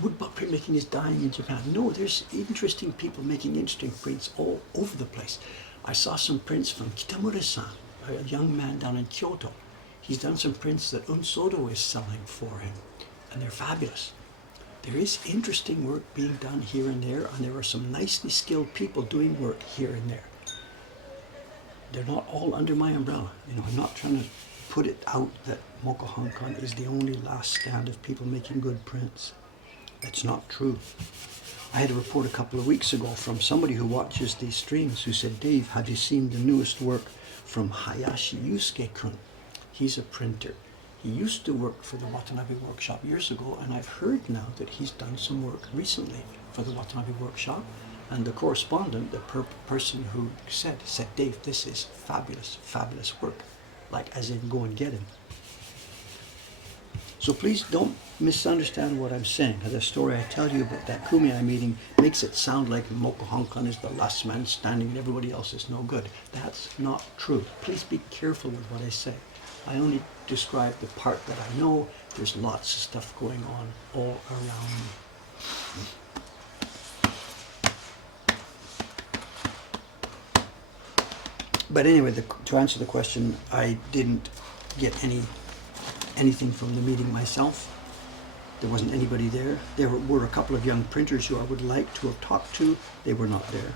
woodblock printmaking is dying in Japan. No, there's interesting people making interesting prints all over the place. I saw some prints from Kitamura-san, a young man down in Kyoto. He's done some prints that Unsodo is selling for him, and they're fabulous. There is interesting work being done here and there are some nicely skilled people doing work here and there. They're not all under my umbrella. I'm not trying to put it out that Mokuhankan is the only last stand of people making good prints. That's not true. I had a report a couple of weeks ago from somebody who watches these streams who said, Dave, have you seen the newest work from Hayashi Yusuke-kun? He's a printer. He used to work for the Watanabe Workshop years ago, and I've heard now that he's done some work recently for the Watanabe Workshop. And the correspondent, the person who said, Dave, this is fabulous, fabulous work. Like, as in, go and get him. So please don't misunderstand what I'm saying. The story I tell you about that Kumeai meeting makes it sound like Mokuhankan is the last man standing and everybody else is no good. That's not true. Please be careful with what I say. I only describe the part that I know. There's lots of stuff going on all around me. But anyway, to answer the question, I didn't get anything from the meeting myself. There wasn't anybody there. There were a couple of young printers who I would like to have talked to. They were not there.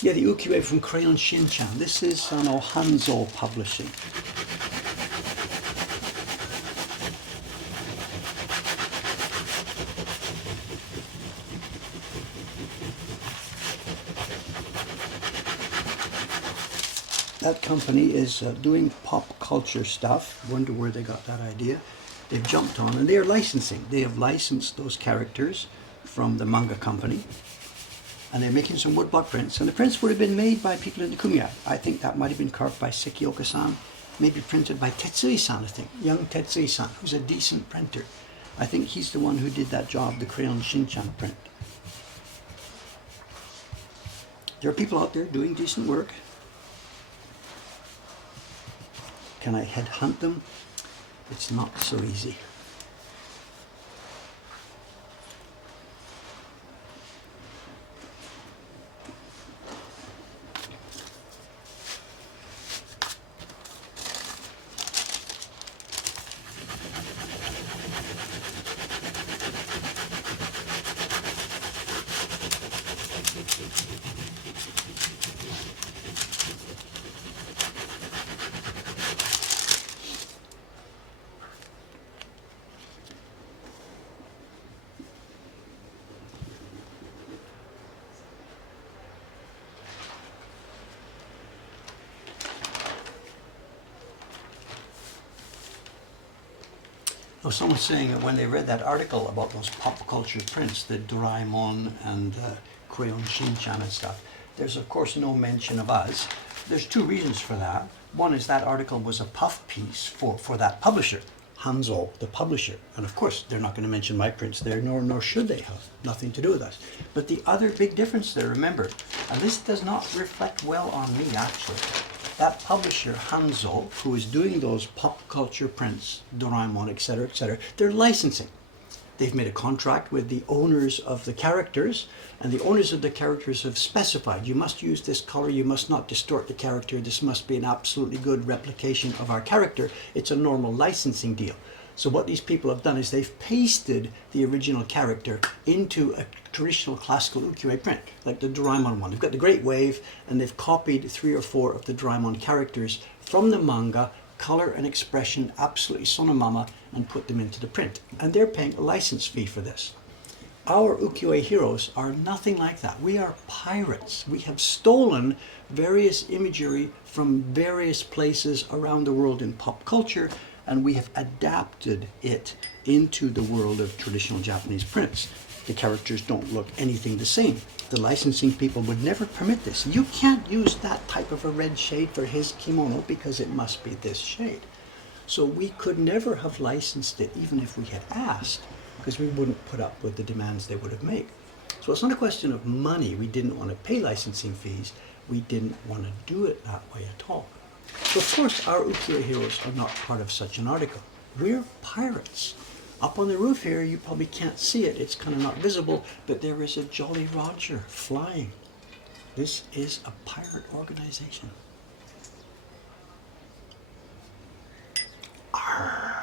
Yeah, the ukiyo-e from Crayon Shinchan. This is Hanzo Publishing. That company is doing pop culture stuff. Wonder where they got that idea. They've jumped on, and they are licensing. They have licensed those characters from the manga company. And they're making some woodblock prints. And the prints would have been made by people in the Kumeai. I think that might have been carved by Sekioka-san, maybe printed by Tetsui-san, I think. Young Tetsui-san, who's a decent printer. I think he's the one who did that job, the Crayon Shinchan print. There are people out there doing decent work. Can I headhunt them? It's not so easy. Well, someone's saying that when they read that article about those pop culture prints, the Doraemon and Crayon Shin-chan and stuff, there's of course no mention of us. There's two reasons for that. One is that article was a puff piece for that publisher, Hanzo, the publisher. And of course, they're not going to mention my prints there, nor should they have. Nothing to do with us. But the other big difference there, remember, and this does not reflect well on me actually, that publisher, Hanzo, who is doing those pop culture prints, Doraemon, etc., they're licensing. They've made a contract with the owners of the characters, and the owners of the characters have specified, you must use this color, you must not distort the character, this must be an absolutely good replication of our character. It's a normal licensing deal. So what these people have done is they've pasted the original character into a traditional classical ukiyo-e print, like the Doraemon one. They've got the Great Wave, and they've copied 3 or 4 of the Doraemon characters from the manga, color and expression absolutely sonomama, and put them into the print. And they're paying a license fee for this. Our ukiyo-e heroes are nothing like that. We are pirates. We have stolen various imagery from various places around the world in pop culture, and we have adapted it into the world of traditional Japanese prints. The characters don't look anything the same. The licensing people would never permit this. You can't use that type of a red shade for his kimono because it must be this shade. So we could never have licensed it even if we had asked, because we wouldn't put up with the demands they would have made. So it's not a question of money. We didn't want to pay licensing fees. We didn't want to do it that way at all. So of course our ukiyo-e heroes are not part of such an article. We're pirates. Up on the roof here, you probably can't see it. It's kind of not visible, but there is a Jolly Roger flying. This is a pirate organization. Arr.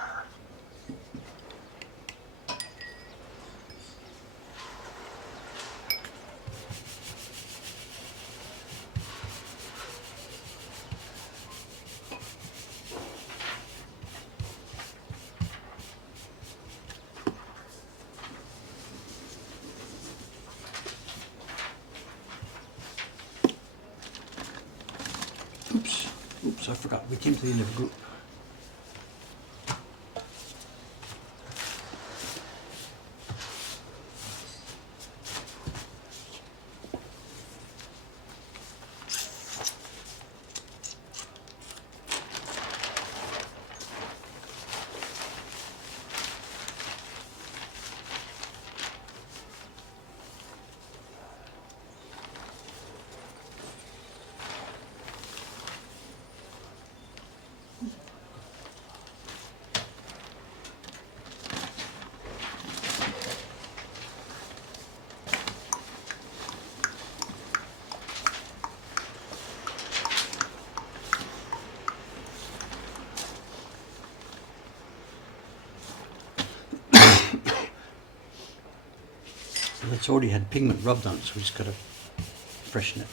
Oops, I forgot. We came to the end of a group. It's already had pigment rubbed on it, so we just got to freshen it.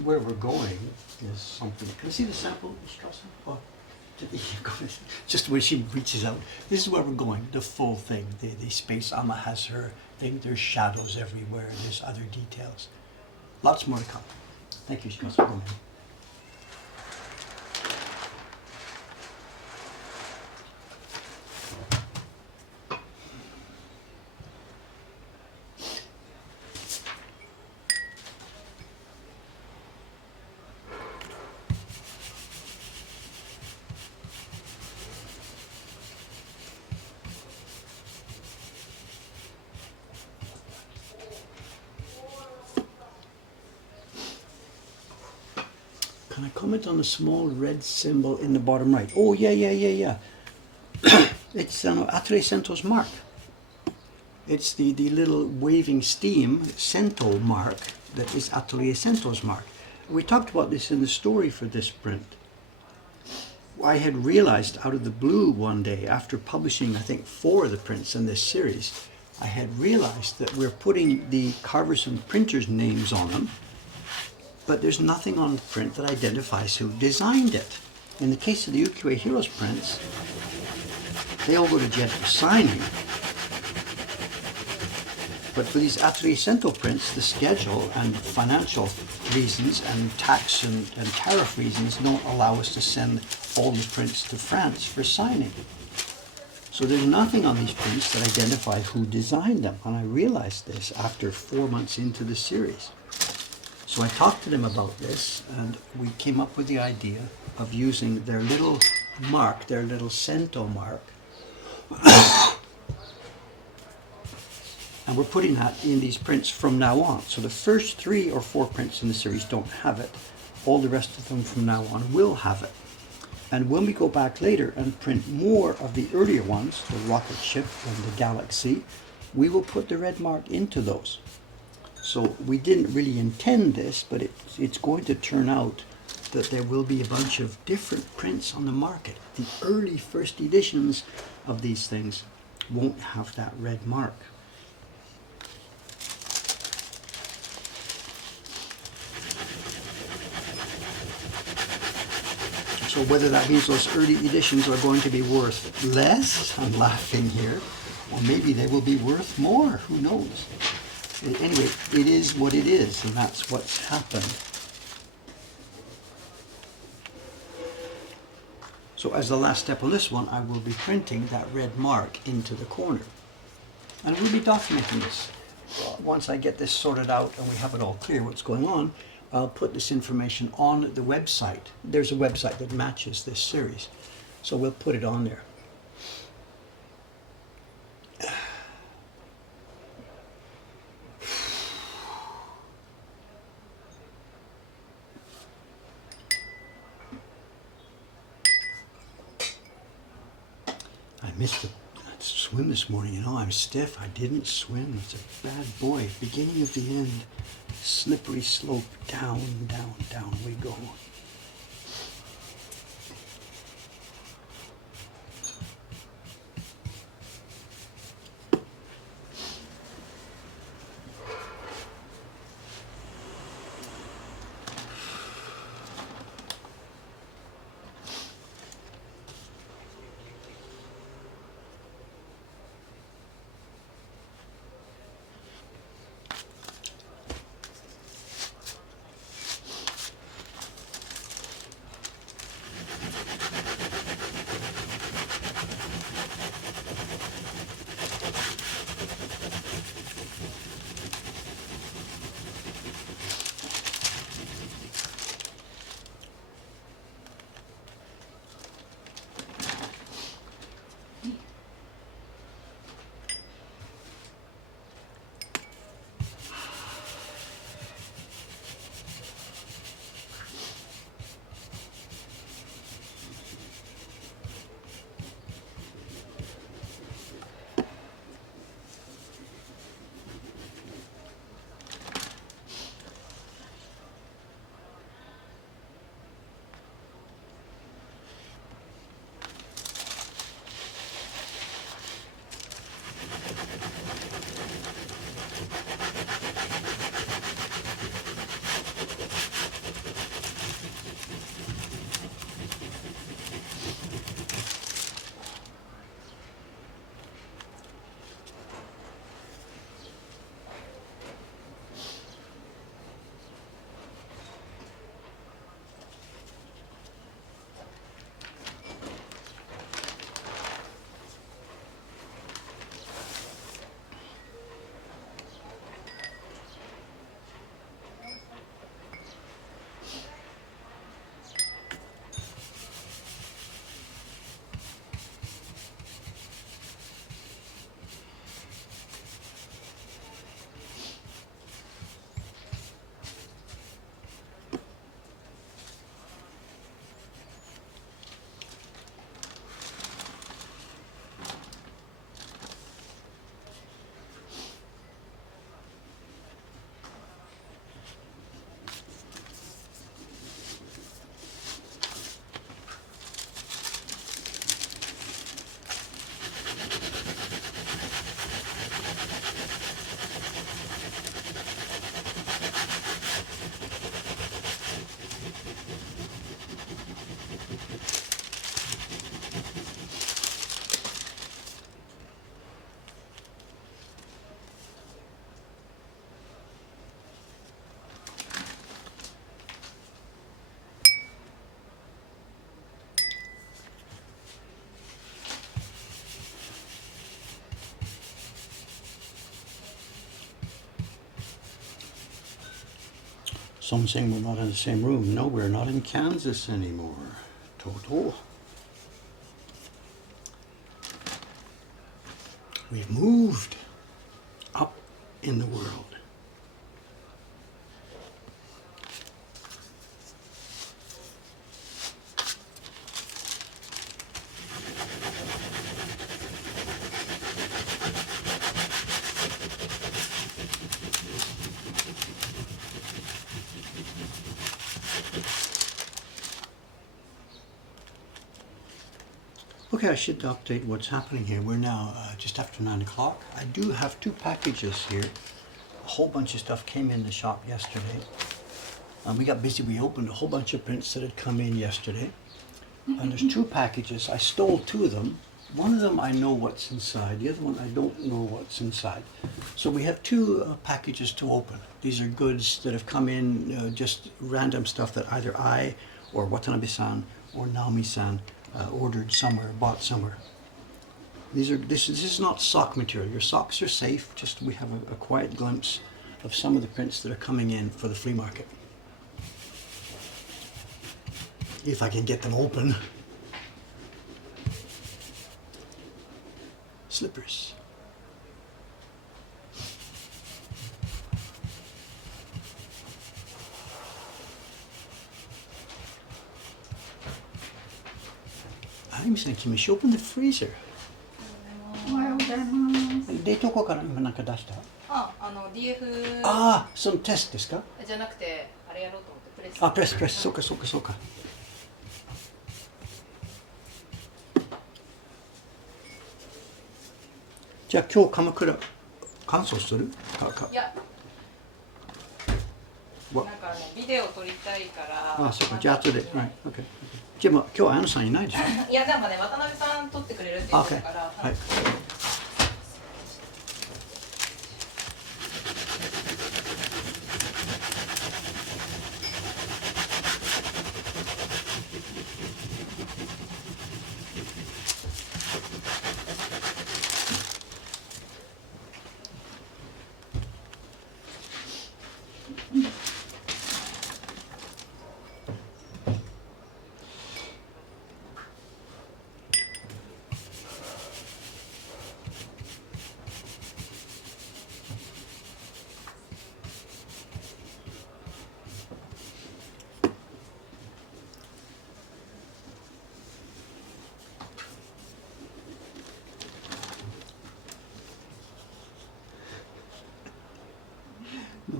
where we're going is something. Can you see the sample, Shikasa? Oh, just when she reaches out. This is where we're going, the full thing. The space Amma has her thing. There's shadows everywhere. There's other details. Lots more to come. Thank you, Shikasa. Go ahead. Can I comment on the small red symbol in the bottom right? Oh, yeah. It's Atelier Cento's mark. It's the little waving steam Cento mark that is Atelier Cento's mark. We talked about this in the story for this print. I had realized out of the blue one day, after publishing I think 4 of the prints in this series, I had realized that we're putting the carvers and printers' names on them, but there's nothing on the print that identifies who designed it. In the case of the Ukiyo-e Heroes prints, they all go to Jet for signing. But for these Atelier Cento prints, the schedule and financial reasons and tax and tariff reasons don't allow us to send all the prints to France for signing. So there's nothing on these prints that identify who designed them. And I realized this after 4 months into the series. So I talked to them about this, and we came up with the idea of using their little mark, their little Cento mark, and we're putting that in these prints from now on. So the first 3 or 4 prints in the series don't have it. All the rest of them from now on will have it. And when we go back later and print more of the earlier ones, the rocket ship and the galaxy, we will put the red mark into those. So we didn't really intend this, but it's going to turn out that there will be a bunch of different prints on the market. The early first editions of these things won't have that red mark. So whether that means those early editions are going to be worth less, I'm laughing here, or maybe they will be worth more, who knows. Anyway, it is what it is, and that's what's happened. So as the last step on this one, I will be printing that red mark into the corner. And we'll be documenting this. Once I get this sorted out and we have it all clear what's going on, I'll put this information on the website. There's a website that matches this series. So we'll put it on there. I missed the swim this morning. You know, I'm stiff. I didn't swim. It's a bad boy. Beginning of the end. Slippery slope. Down, down, down we go. Someone saying we're not in the same room. No, we're not in Kansas anymore. Total. We've moved up in the world. Okay, I should update what's happening here. We're now just after 9 o'clock. I do have 2 packages here. A whole bunch of stuff came in the shop yesterday. We got busy. We opened a whole bunch of prints that had come in yesterday. And there's 2 packages. I stole 2 of them. One of them I know what's inside. The other one I don't know what's inside. So we have 2 packages to open. These are goods that have come in, just random stuff that either I or Watanabe-san or Naomi-san ordered somewhere, bought somewhere. This is not sock material. Your socks are safe. Just we have a quiet glimpse of some of the prints that are coming in for the flea market. If I can get them open. Slippers. I'm saying to me, she opened the freezer. おはようございます。冷凍庫から今なんか出した？DF ああ、そのテストですか？じゃなくて、あれやろうと思ってプレス。あ、プレス、そうかそうかそうか。じゃあ今日鎌倉乾燥する？いや、なんかビデオ撮りたいから。あ、そうか。じゃあ後で。はい、OK。じゃあ今日は綾野さんいないでしょ？いや、なんかね、渡辺さん撮ってくれるって言ってたから。はい。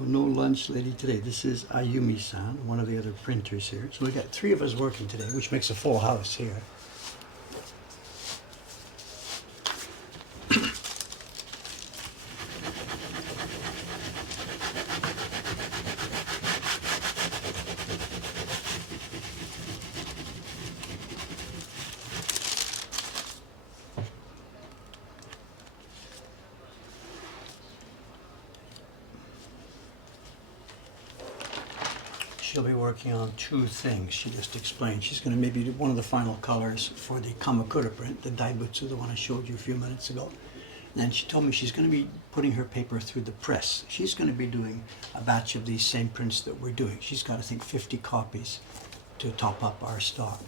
No lunch lady today. This is Ayumi-san, one of the other printers here. So we got 3 of us working today, which makes a full house here. She'll be working on 2 things. She just explained. She's going to maybe do one of the final colors for the Kamakura print, the Daibutsu, the one I showed you a few minutes ago. And then she told me she's going to be putting her paper through the press. She's going to be doing a batch of these same prints that we're doing. She's got, I think, 50 copies to top up our stock.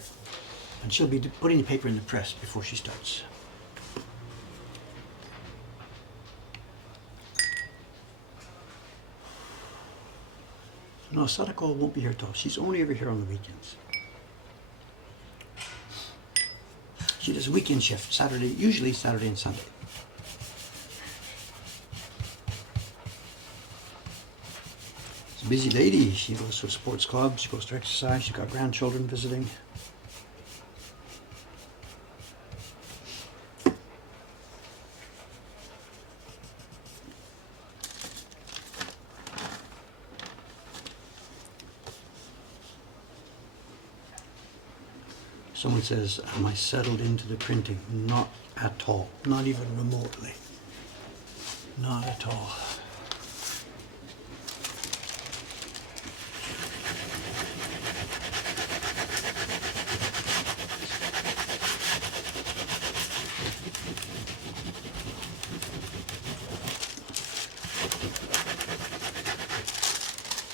And she'll be putting the paper in the press before she starts. No, Sadako won't be here at all. She's only ever here on the weekends. She does weekend shift, Saturday, usually Saturday and Sunday. She's a busy lady. She goes to a sports club, she goes to exercise, she's got grandchildren visiting. Someone says, am I settled into the printing? Not at all. Not even remotely. Not at all.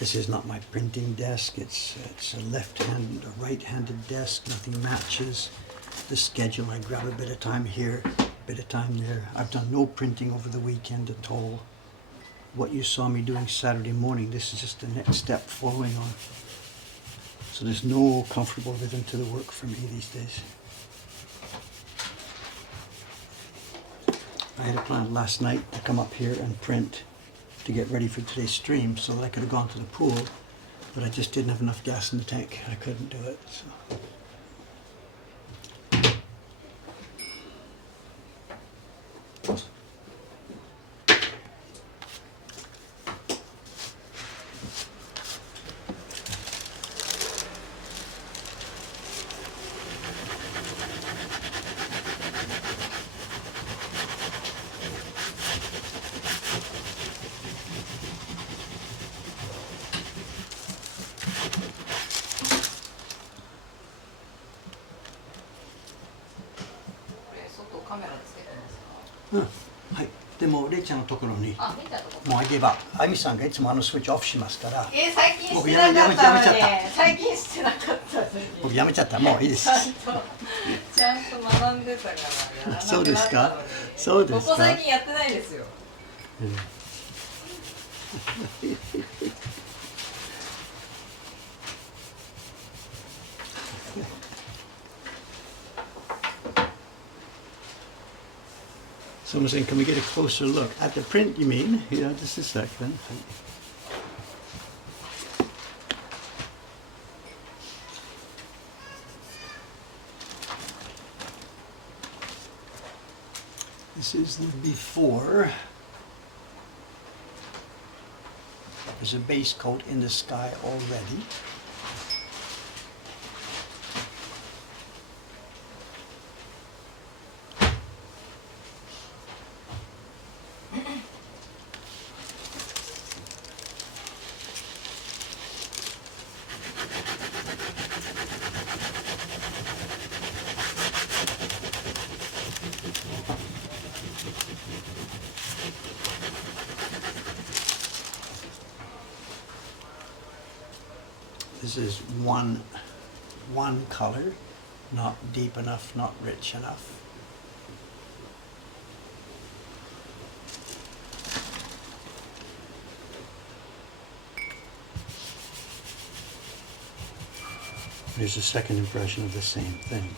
This is not my printing desk. It's a left-handed, a right-handed desk. Nothing matches the schedule. I grab a bit of time here, a bit of time there. I've done no printing over the weekend at all. What you saw me doing Saturday morning, this is just the next step following on. So there's no comfortable rhythm to the work for me these days. I had a plan last night to come up here and print to get ready for today's stream so that I could have gone to the pool, but I just didn't have enough gas in the tank. I couldn't do it. So.うん、はい。でもレイちゃんのところにあ、見たとこ。もうあげば、あみさんがいつもスイッチオフしますから。最近してなかったのに。最近してなかったのに。僕やめちゃった。もういいです。ちゃんと学んでたから。そうですか。そうですか。ここ最近やってないですよ。Someone's saying, can we get a closer look at the print? You mean? Yeah, just a second. This is the before. There's a base coat in the sky already. This is one color, not deep enough, not rich enough. Here's a second impression of the same thing.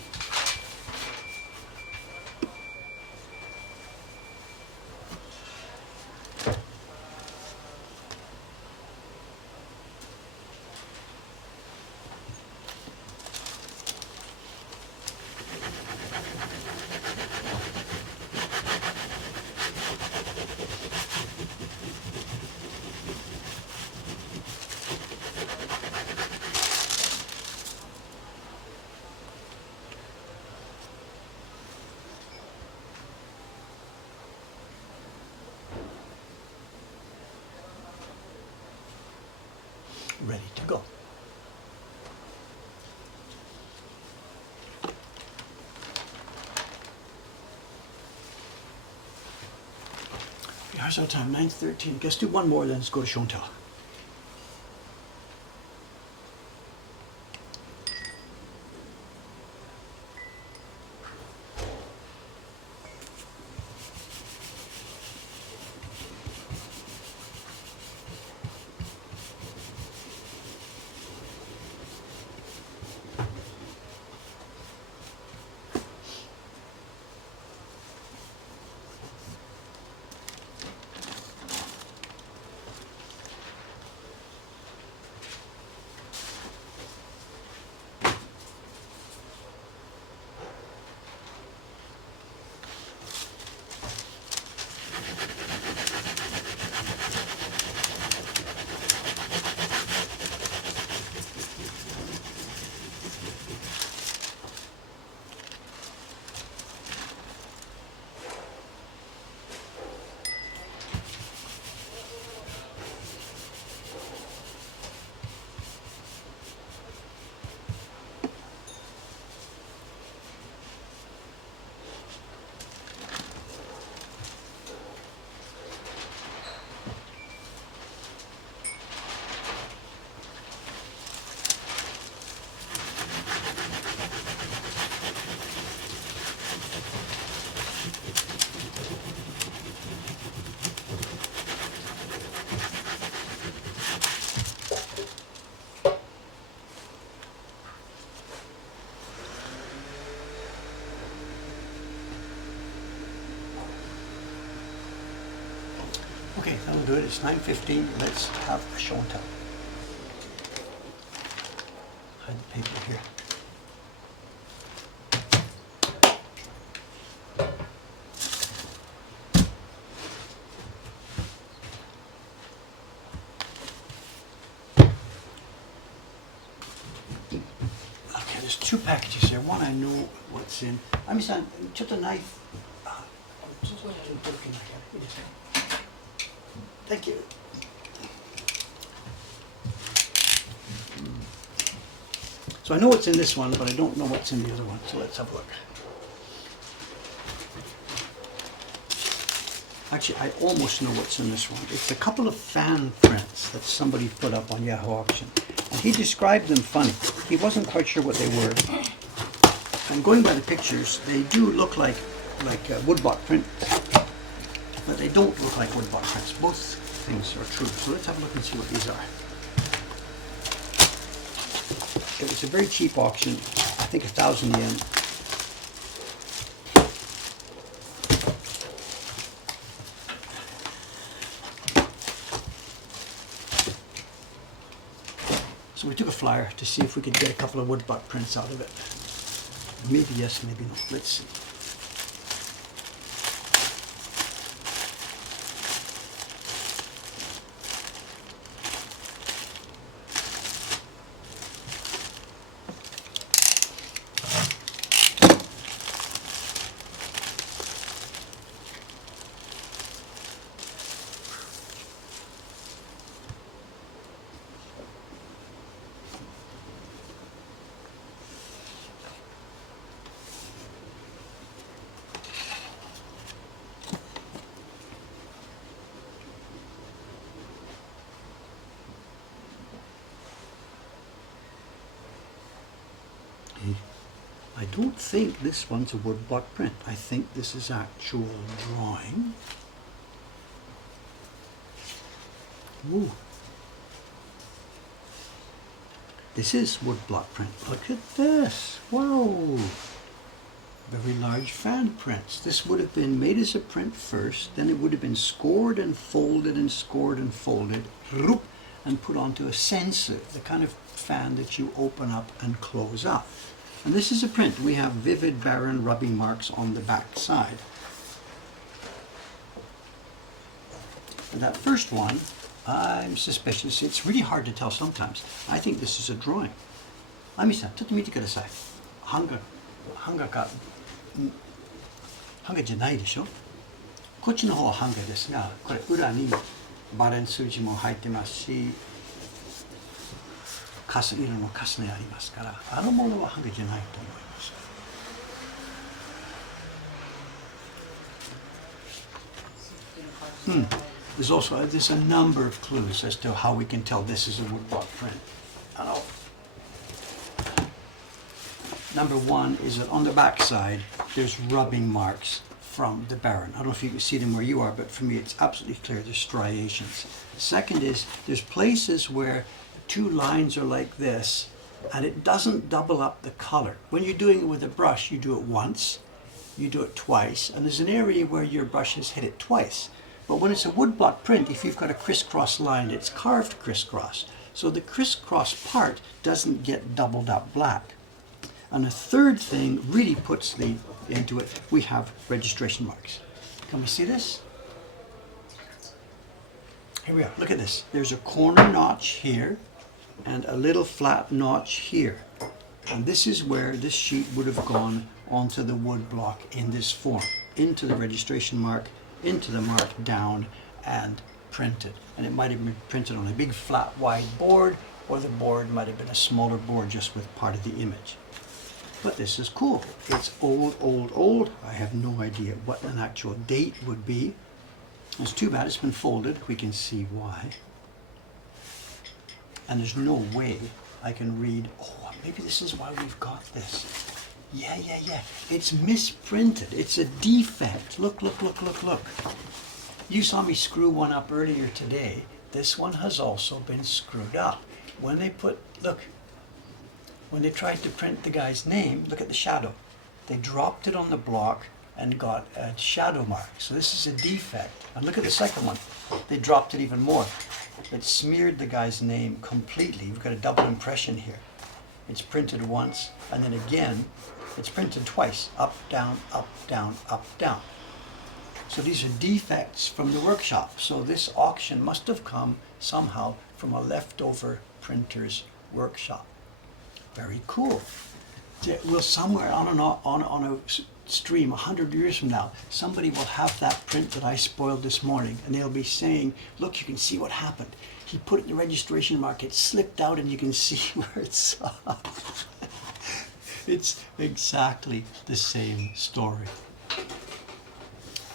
Ready to go. Here's our time, 9:13. Let's do one more, then let's go to Chantal. that'll do it. It's 9:15. Let's have a show and tell. Hide the paper here. Okay, there's two packages here. One I know what's in. Ami-san, ちょっとナイフ。ちょっとThank you. So I know what's in this one, but I don't know what's in the other one. So let's have a look. Actually, I almost know what's in this one. It's a couple of fan prints that somebody put up on Yahoo Auction. And he described them funny. He wasn't quite sure what they were. And going by the pictures, they do look like woodblock prints, but they don't look like woodblock prints. Both things are true. So let's have a look and see what these are. It was a very cheap auction, I think 1,000 yen. So we took a flyer to see if we could get a couple of woodblock prints out of it. Maybe yes, maybe no. Let's see. I don't think this one's a woodblock print. I think this is actual drawing. Ooh. This is woodblock print. Look at this. Wow. Very large fan prints. This would have been made as a print first, then it would have been scored and folded and scored and folded, and put onto a sensor, the kind of fan that you open up and close up. And this is a print. We have vivid barren rubbing marks on the back side. And that first one, I'm suspicious. It's really hard to tell sometimes. I think this is a drawing. Ami-san, ちょっと見てください。版画じゃないでしょ。こっちの方は版画ですが、これ裏にバレン数字も入ってますし、色の重ねありますから、あのものは版画じゃないと思います。There's a number of clues as to how we can tell this is a woodblock print. Number one is that on the back side, there's rubbing marks from the barren. I don't know if you can see them where you are, but for me it's absolutely clear there's striations. Second is there's places where two lines are like this and it doesn't double up the color. When you're doing it with a brush, you do it once, you do it twice, and there's an area where your brush has hit it twice. But when it's a woodblock print, if you've got a crisscross line, it's carved crisscross. So the crisscross part doesn't get doubled up black. And the third thing really puts into it, we have registration marks. Can we see this? Here we are, look at this. There's a corner notch here and a little flat notch here. And this is where this sheet would have gone onto the wood block in this form, into the registration mark, into the mark down, and printed. And it might have been printed on a big flat wide board, or the board might have been a smaller board just with part of the image. But this is cool. It's old, old, old. I have no idea what an actual date would be. It's too bad it's been folded. We can see why. And there's no way I can read, oh, maybe this is why we've got this. Yeah. It's misprinted. It's a defect. Look. You saw me screw one up earlier today. This one has also been screwed up. When they tried to print the guy's name, look at the shadow. They dropped it on the block and got a shadow mark. So this is a defect. And look at the second one. they dropped it even more. It smeared the guy's name completely. You've got a double impression here. It's printed once, and then again, it's printed twice. Up, down, up, down, up, down. So these are defects from the workshop. So this auction must have come somehow from a leftover printer's workshop. Very cool. Will somewhere on a stream 100 years from now, somebody will have that print that I spoiled this morning, and they'll be saying, look, you can see what happened. He put it in the registration mark, it slipped out, and you can see where it's off. It's exactly the same story.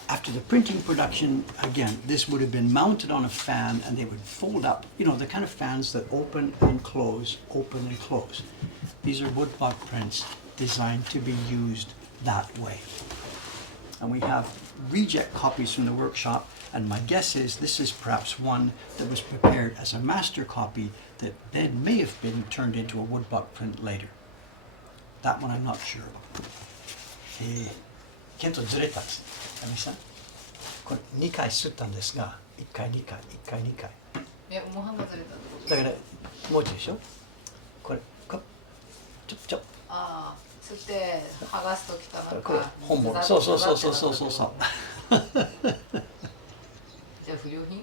After the printing production, again, this would have been mounted on a fan and they would fold up, you know, the kind of fans that open and close, open and close. These are woodblock prints designed to be used that way. And we have reject copies from the workshop, and my guess is this is perhaps one that was prepared as a master copy that then may have been turned into a woodblock print later. That one I'm not sure about. ケントずれたんです。あみさん、これ2回吸ったんですが、1回2回1回2回。いや、もう半分ずれた。だから文字でしょ。これちょっちょ。ああ、吸って剥がすときかなんこれか。本物。そうそうそうそうそうそうそう。じゃあ不良品？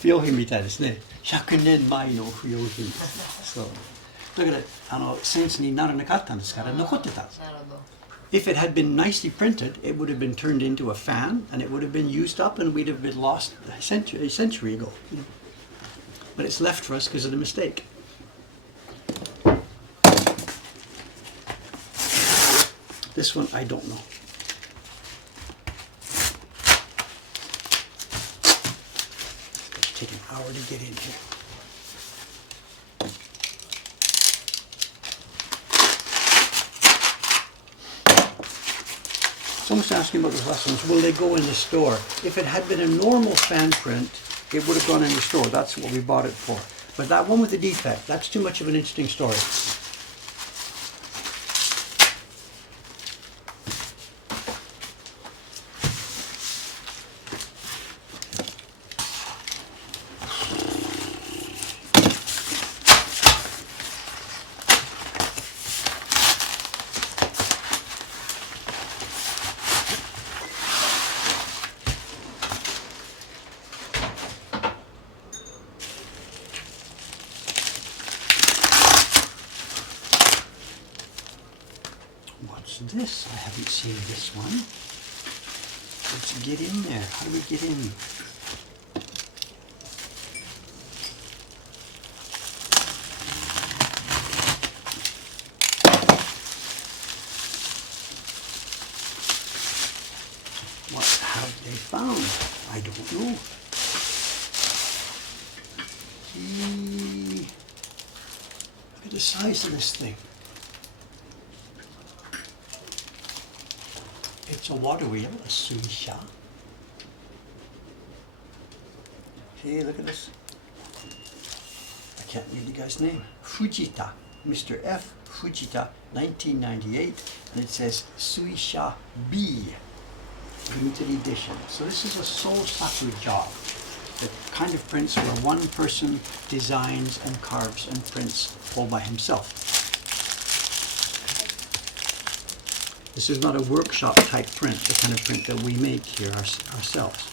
不用品みたいですね。100年前の不用品。そう。だからセンスにならなかったんですから残ってたんです。なるほど。If it had been nicely printed, it would have been turned into a fan, and it would have been used up, and we'd have been lost a century ago. But it's left for us because of the mistake. This one, I don't know. It's taking an hour to get in here. Someone's asking about the last ones. Will they go in the store? If it had been a normal fan print, it would have gone in the store. That's what we bought it for. But that one with the defect, that's too much of an interesting story. What's this? I haven't seen this one. Let's get in there. How do we get in? What have they found? I don't know. Look at the size of this thing. It's a water wheel, a suisha. Hey, look at this. I can't read the guy's name. Fujita, Mr. F. Fujita, 1998, and it says Suisha B, limited edition. So this is a Sosaku job. The kind of prints where one person designs and carves and prints all by himself. This is not a workshop type print, the kind of print that we make here ourselves.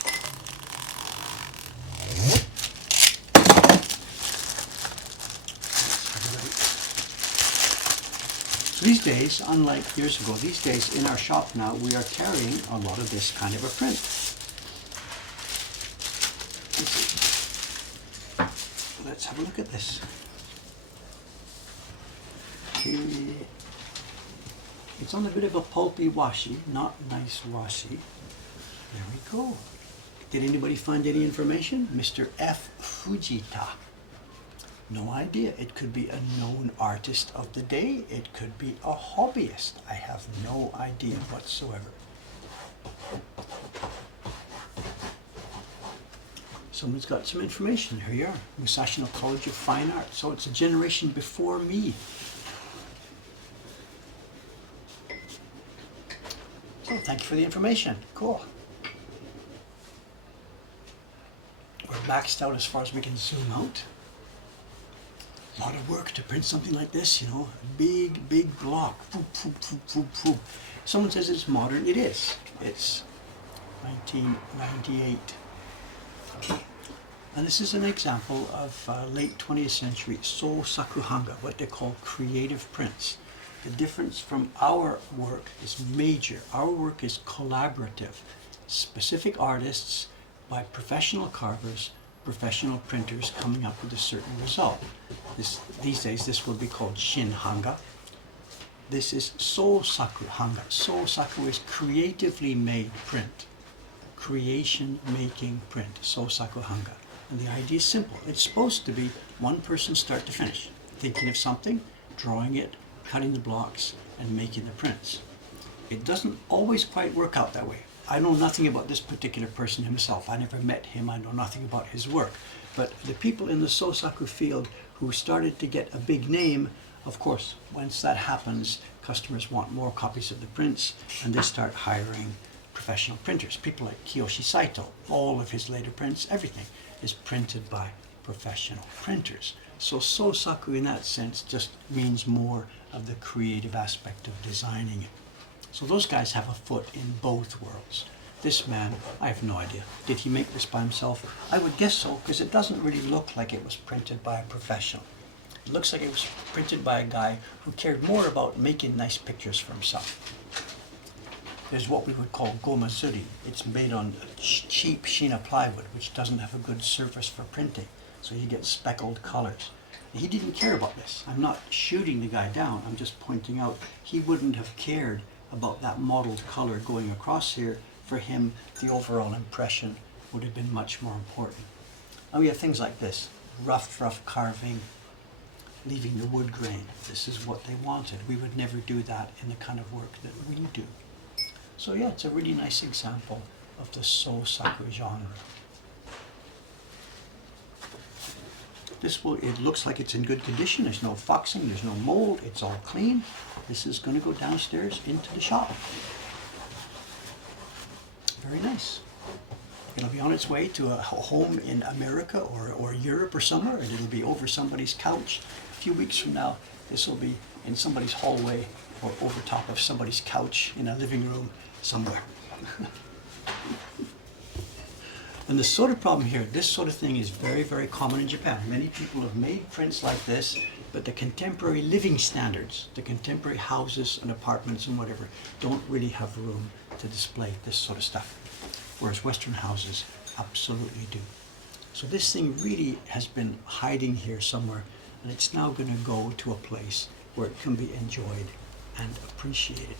So these days, unlike years ago, these days in our shop now we are carrying a lot of this kind of a print. Let's have a look at this. Okay. It's on a bit of a pulpy washi, not nice washi. There we go. Did anybody find any information? Mr. F. Fujita. No idea. It could be a known artist of the day. It could be a hobbyist. I have no idea whatsoever. Someone's got some information. Here you are. Musashino College of Fine Arts. So it's a generation before me. So thank you for the information. Cool. We're maxed out as far as we can zoom out. A lot of work to print something like this, you know, a big block. Someone says it's modern. It is. It's 1998. And this is an example of late 20th century So Sakuhanga, what they call creative prints. The difference from our work is major. Our work is collaborative. Specific artists by professional carvers, professional printers coming up with a certain result. These days this will be called Shinhanga. This is So Sakuhanga. So Saku is creatively made print. Creation making print. So Sakuhanga. And the idea is simple. It's supposed to be one person start to finish. Thinking of something, drawing it, cutting the blocks, and making the prints. It doesn't always quite work out that way. I know nothing about this particular person himself. I never met him. I know nothing about his work. But the people in the Sosaku field who started to get a big name, of course, once that happens, customers want more copies of the prints, and they start hiring professional printers. People like Kiyoshi Saito, all of his later prints, everything is printed by professional printers. So Sosaku in that sense just means more of the creative aspect of designing it. So those guys have a foot in both worlds. This man, I have no idea. Did he make this by himself? I would guess so, because it doesn't really look like it was printed by a professional. It looks like it was printed by a guy who cared more about making nice pictures for himself. There's what we would call gomasuri. It's made on cheap Shina plywood, which doesn't have a good surface for printing, so you get speckled colors. He didn't care about this. I'm not shooting the guy down, I'm just pointing out he wouldn't have cared about that mottled color going across here. For him, the overall impression would have been much more important. And we have things like this, rough carving, leaving the wood grain. This is what they wanted. We would never do that in the kind of work that we do. So yeah, it's a really nice example of the Sosaku genre. It looks like it's in good condition. There's no foxing, there's no mold, it's all clean. This is going to go downstairs into the shop. Very nice. It'll be on its way to a home in America or Europe or somewhere, and it'll be over somebody's couch. A few weeks from now, this will be in somebody's hallway or over top of somebody's couch in a living room somewhere. And the sort of problem here, this sort of thing is very, very common in Japan. Many people have made prints like this, but the contemporary living standards, the contemporary houses and apartments and whatever, don't really have room to display this sort of stuff. Whereas Western houses absolutely do. So this thing really has been hiding here somewhere, and it's now going to go to a place where it can be enjoyed and appreciated.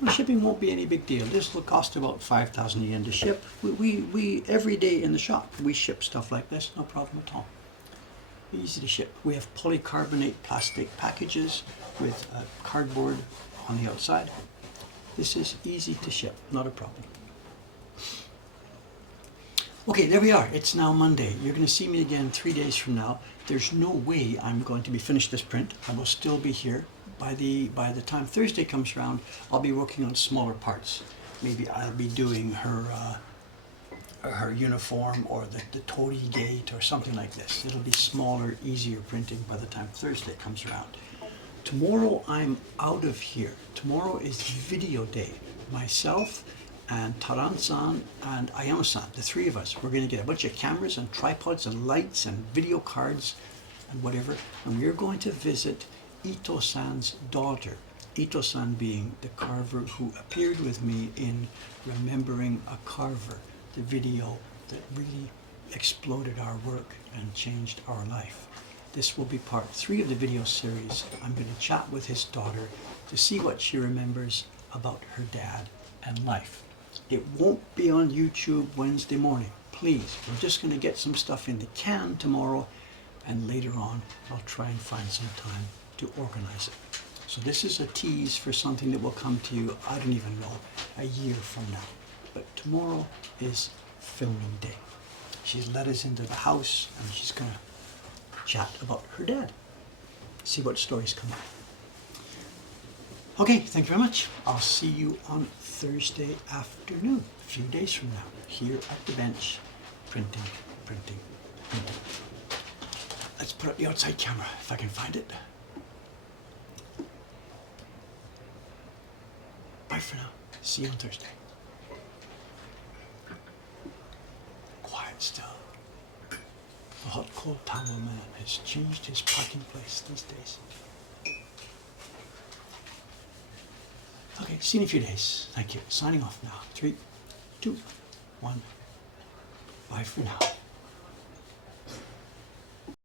The shipping won't be any big deal. This will cost about 5,000 yen to ship. We every day in the shop, we ship stuff like this, no problem at all. Easy to ship. We have polycarbonate plastic packages with cardboard on the outside. This is easy to ship, not a problem. Okay, there we are. It's now Monday. You're going to see me again 3 days from now. There's no way I'm going to be finished this print. I will still be here. By the time Thursday comes around, I'll be working on smaller parts. Maybe I'll be doing her uniform or the torii gate or something like this. It'll be smaller, easier printing by the time Thursday comes around. Tomorrow I'm out of here. Tomorrow is video day. Myself and Taran-san and Ayano-san, the three of us, we're going to get a bunch of cameras and tripods and lights and video cards and whatever, and we're going to visit Ito-san's daughter. Ito-san being the carver who appeared with me in Remembering a Carver, the video that really exploded our work and changed our life. This will be part 3 of the video series. I'm going to chat with his daughter to see what she remembers about her dad and life. It won't be on YouTube Wednesday morning. Please, we're just going to get some stuff in the can tomorrow, and later on I'll try and find some time to organize it. So this is a tease for something that will come to you, I don't even know, a year from now. But tomorrow is filming day. She's let us into the house and she's going to chat about her dad. See what stories come up. Okay, thank you very much. I'll see you on Thursday afternoon, a few days from now, here at the bench printing. Let's put up the outside camera if I can find it. Bye for now. See you on Thursday. Quiet still. The hot, cold Palo man has changed his parking place these days. Okay, see you in a few days. Thank you. Signing off now. 3, 2, 1. Bye for now.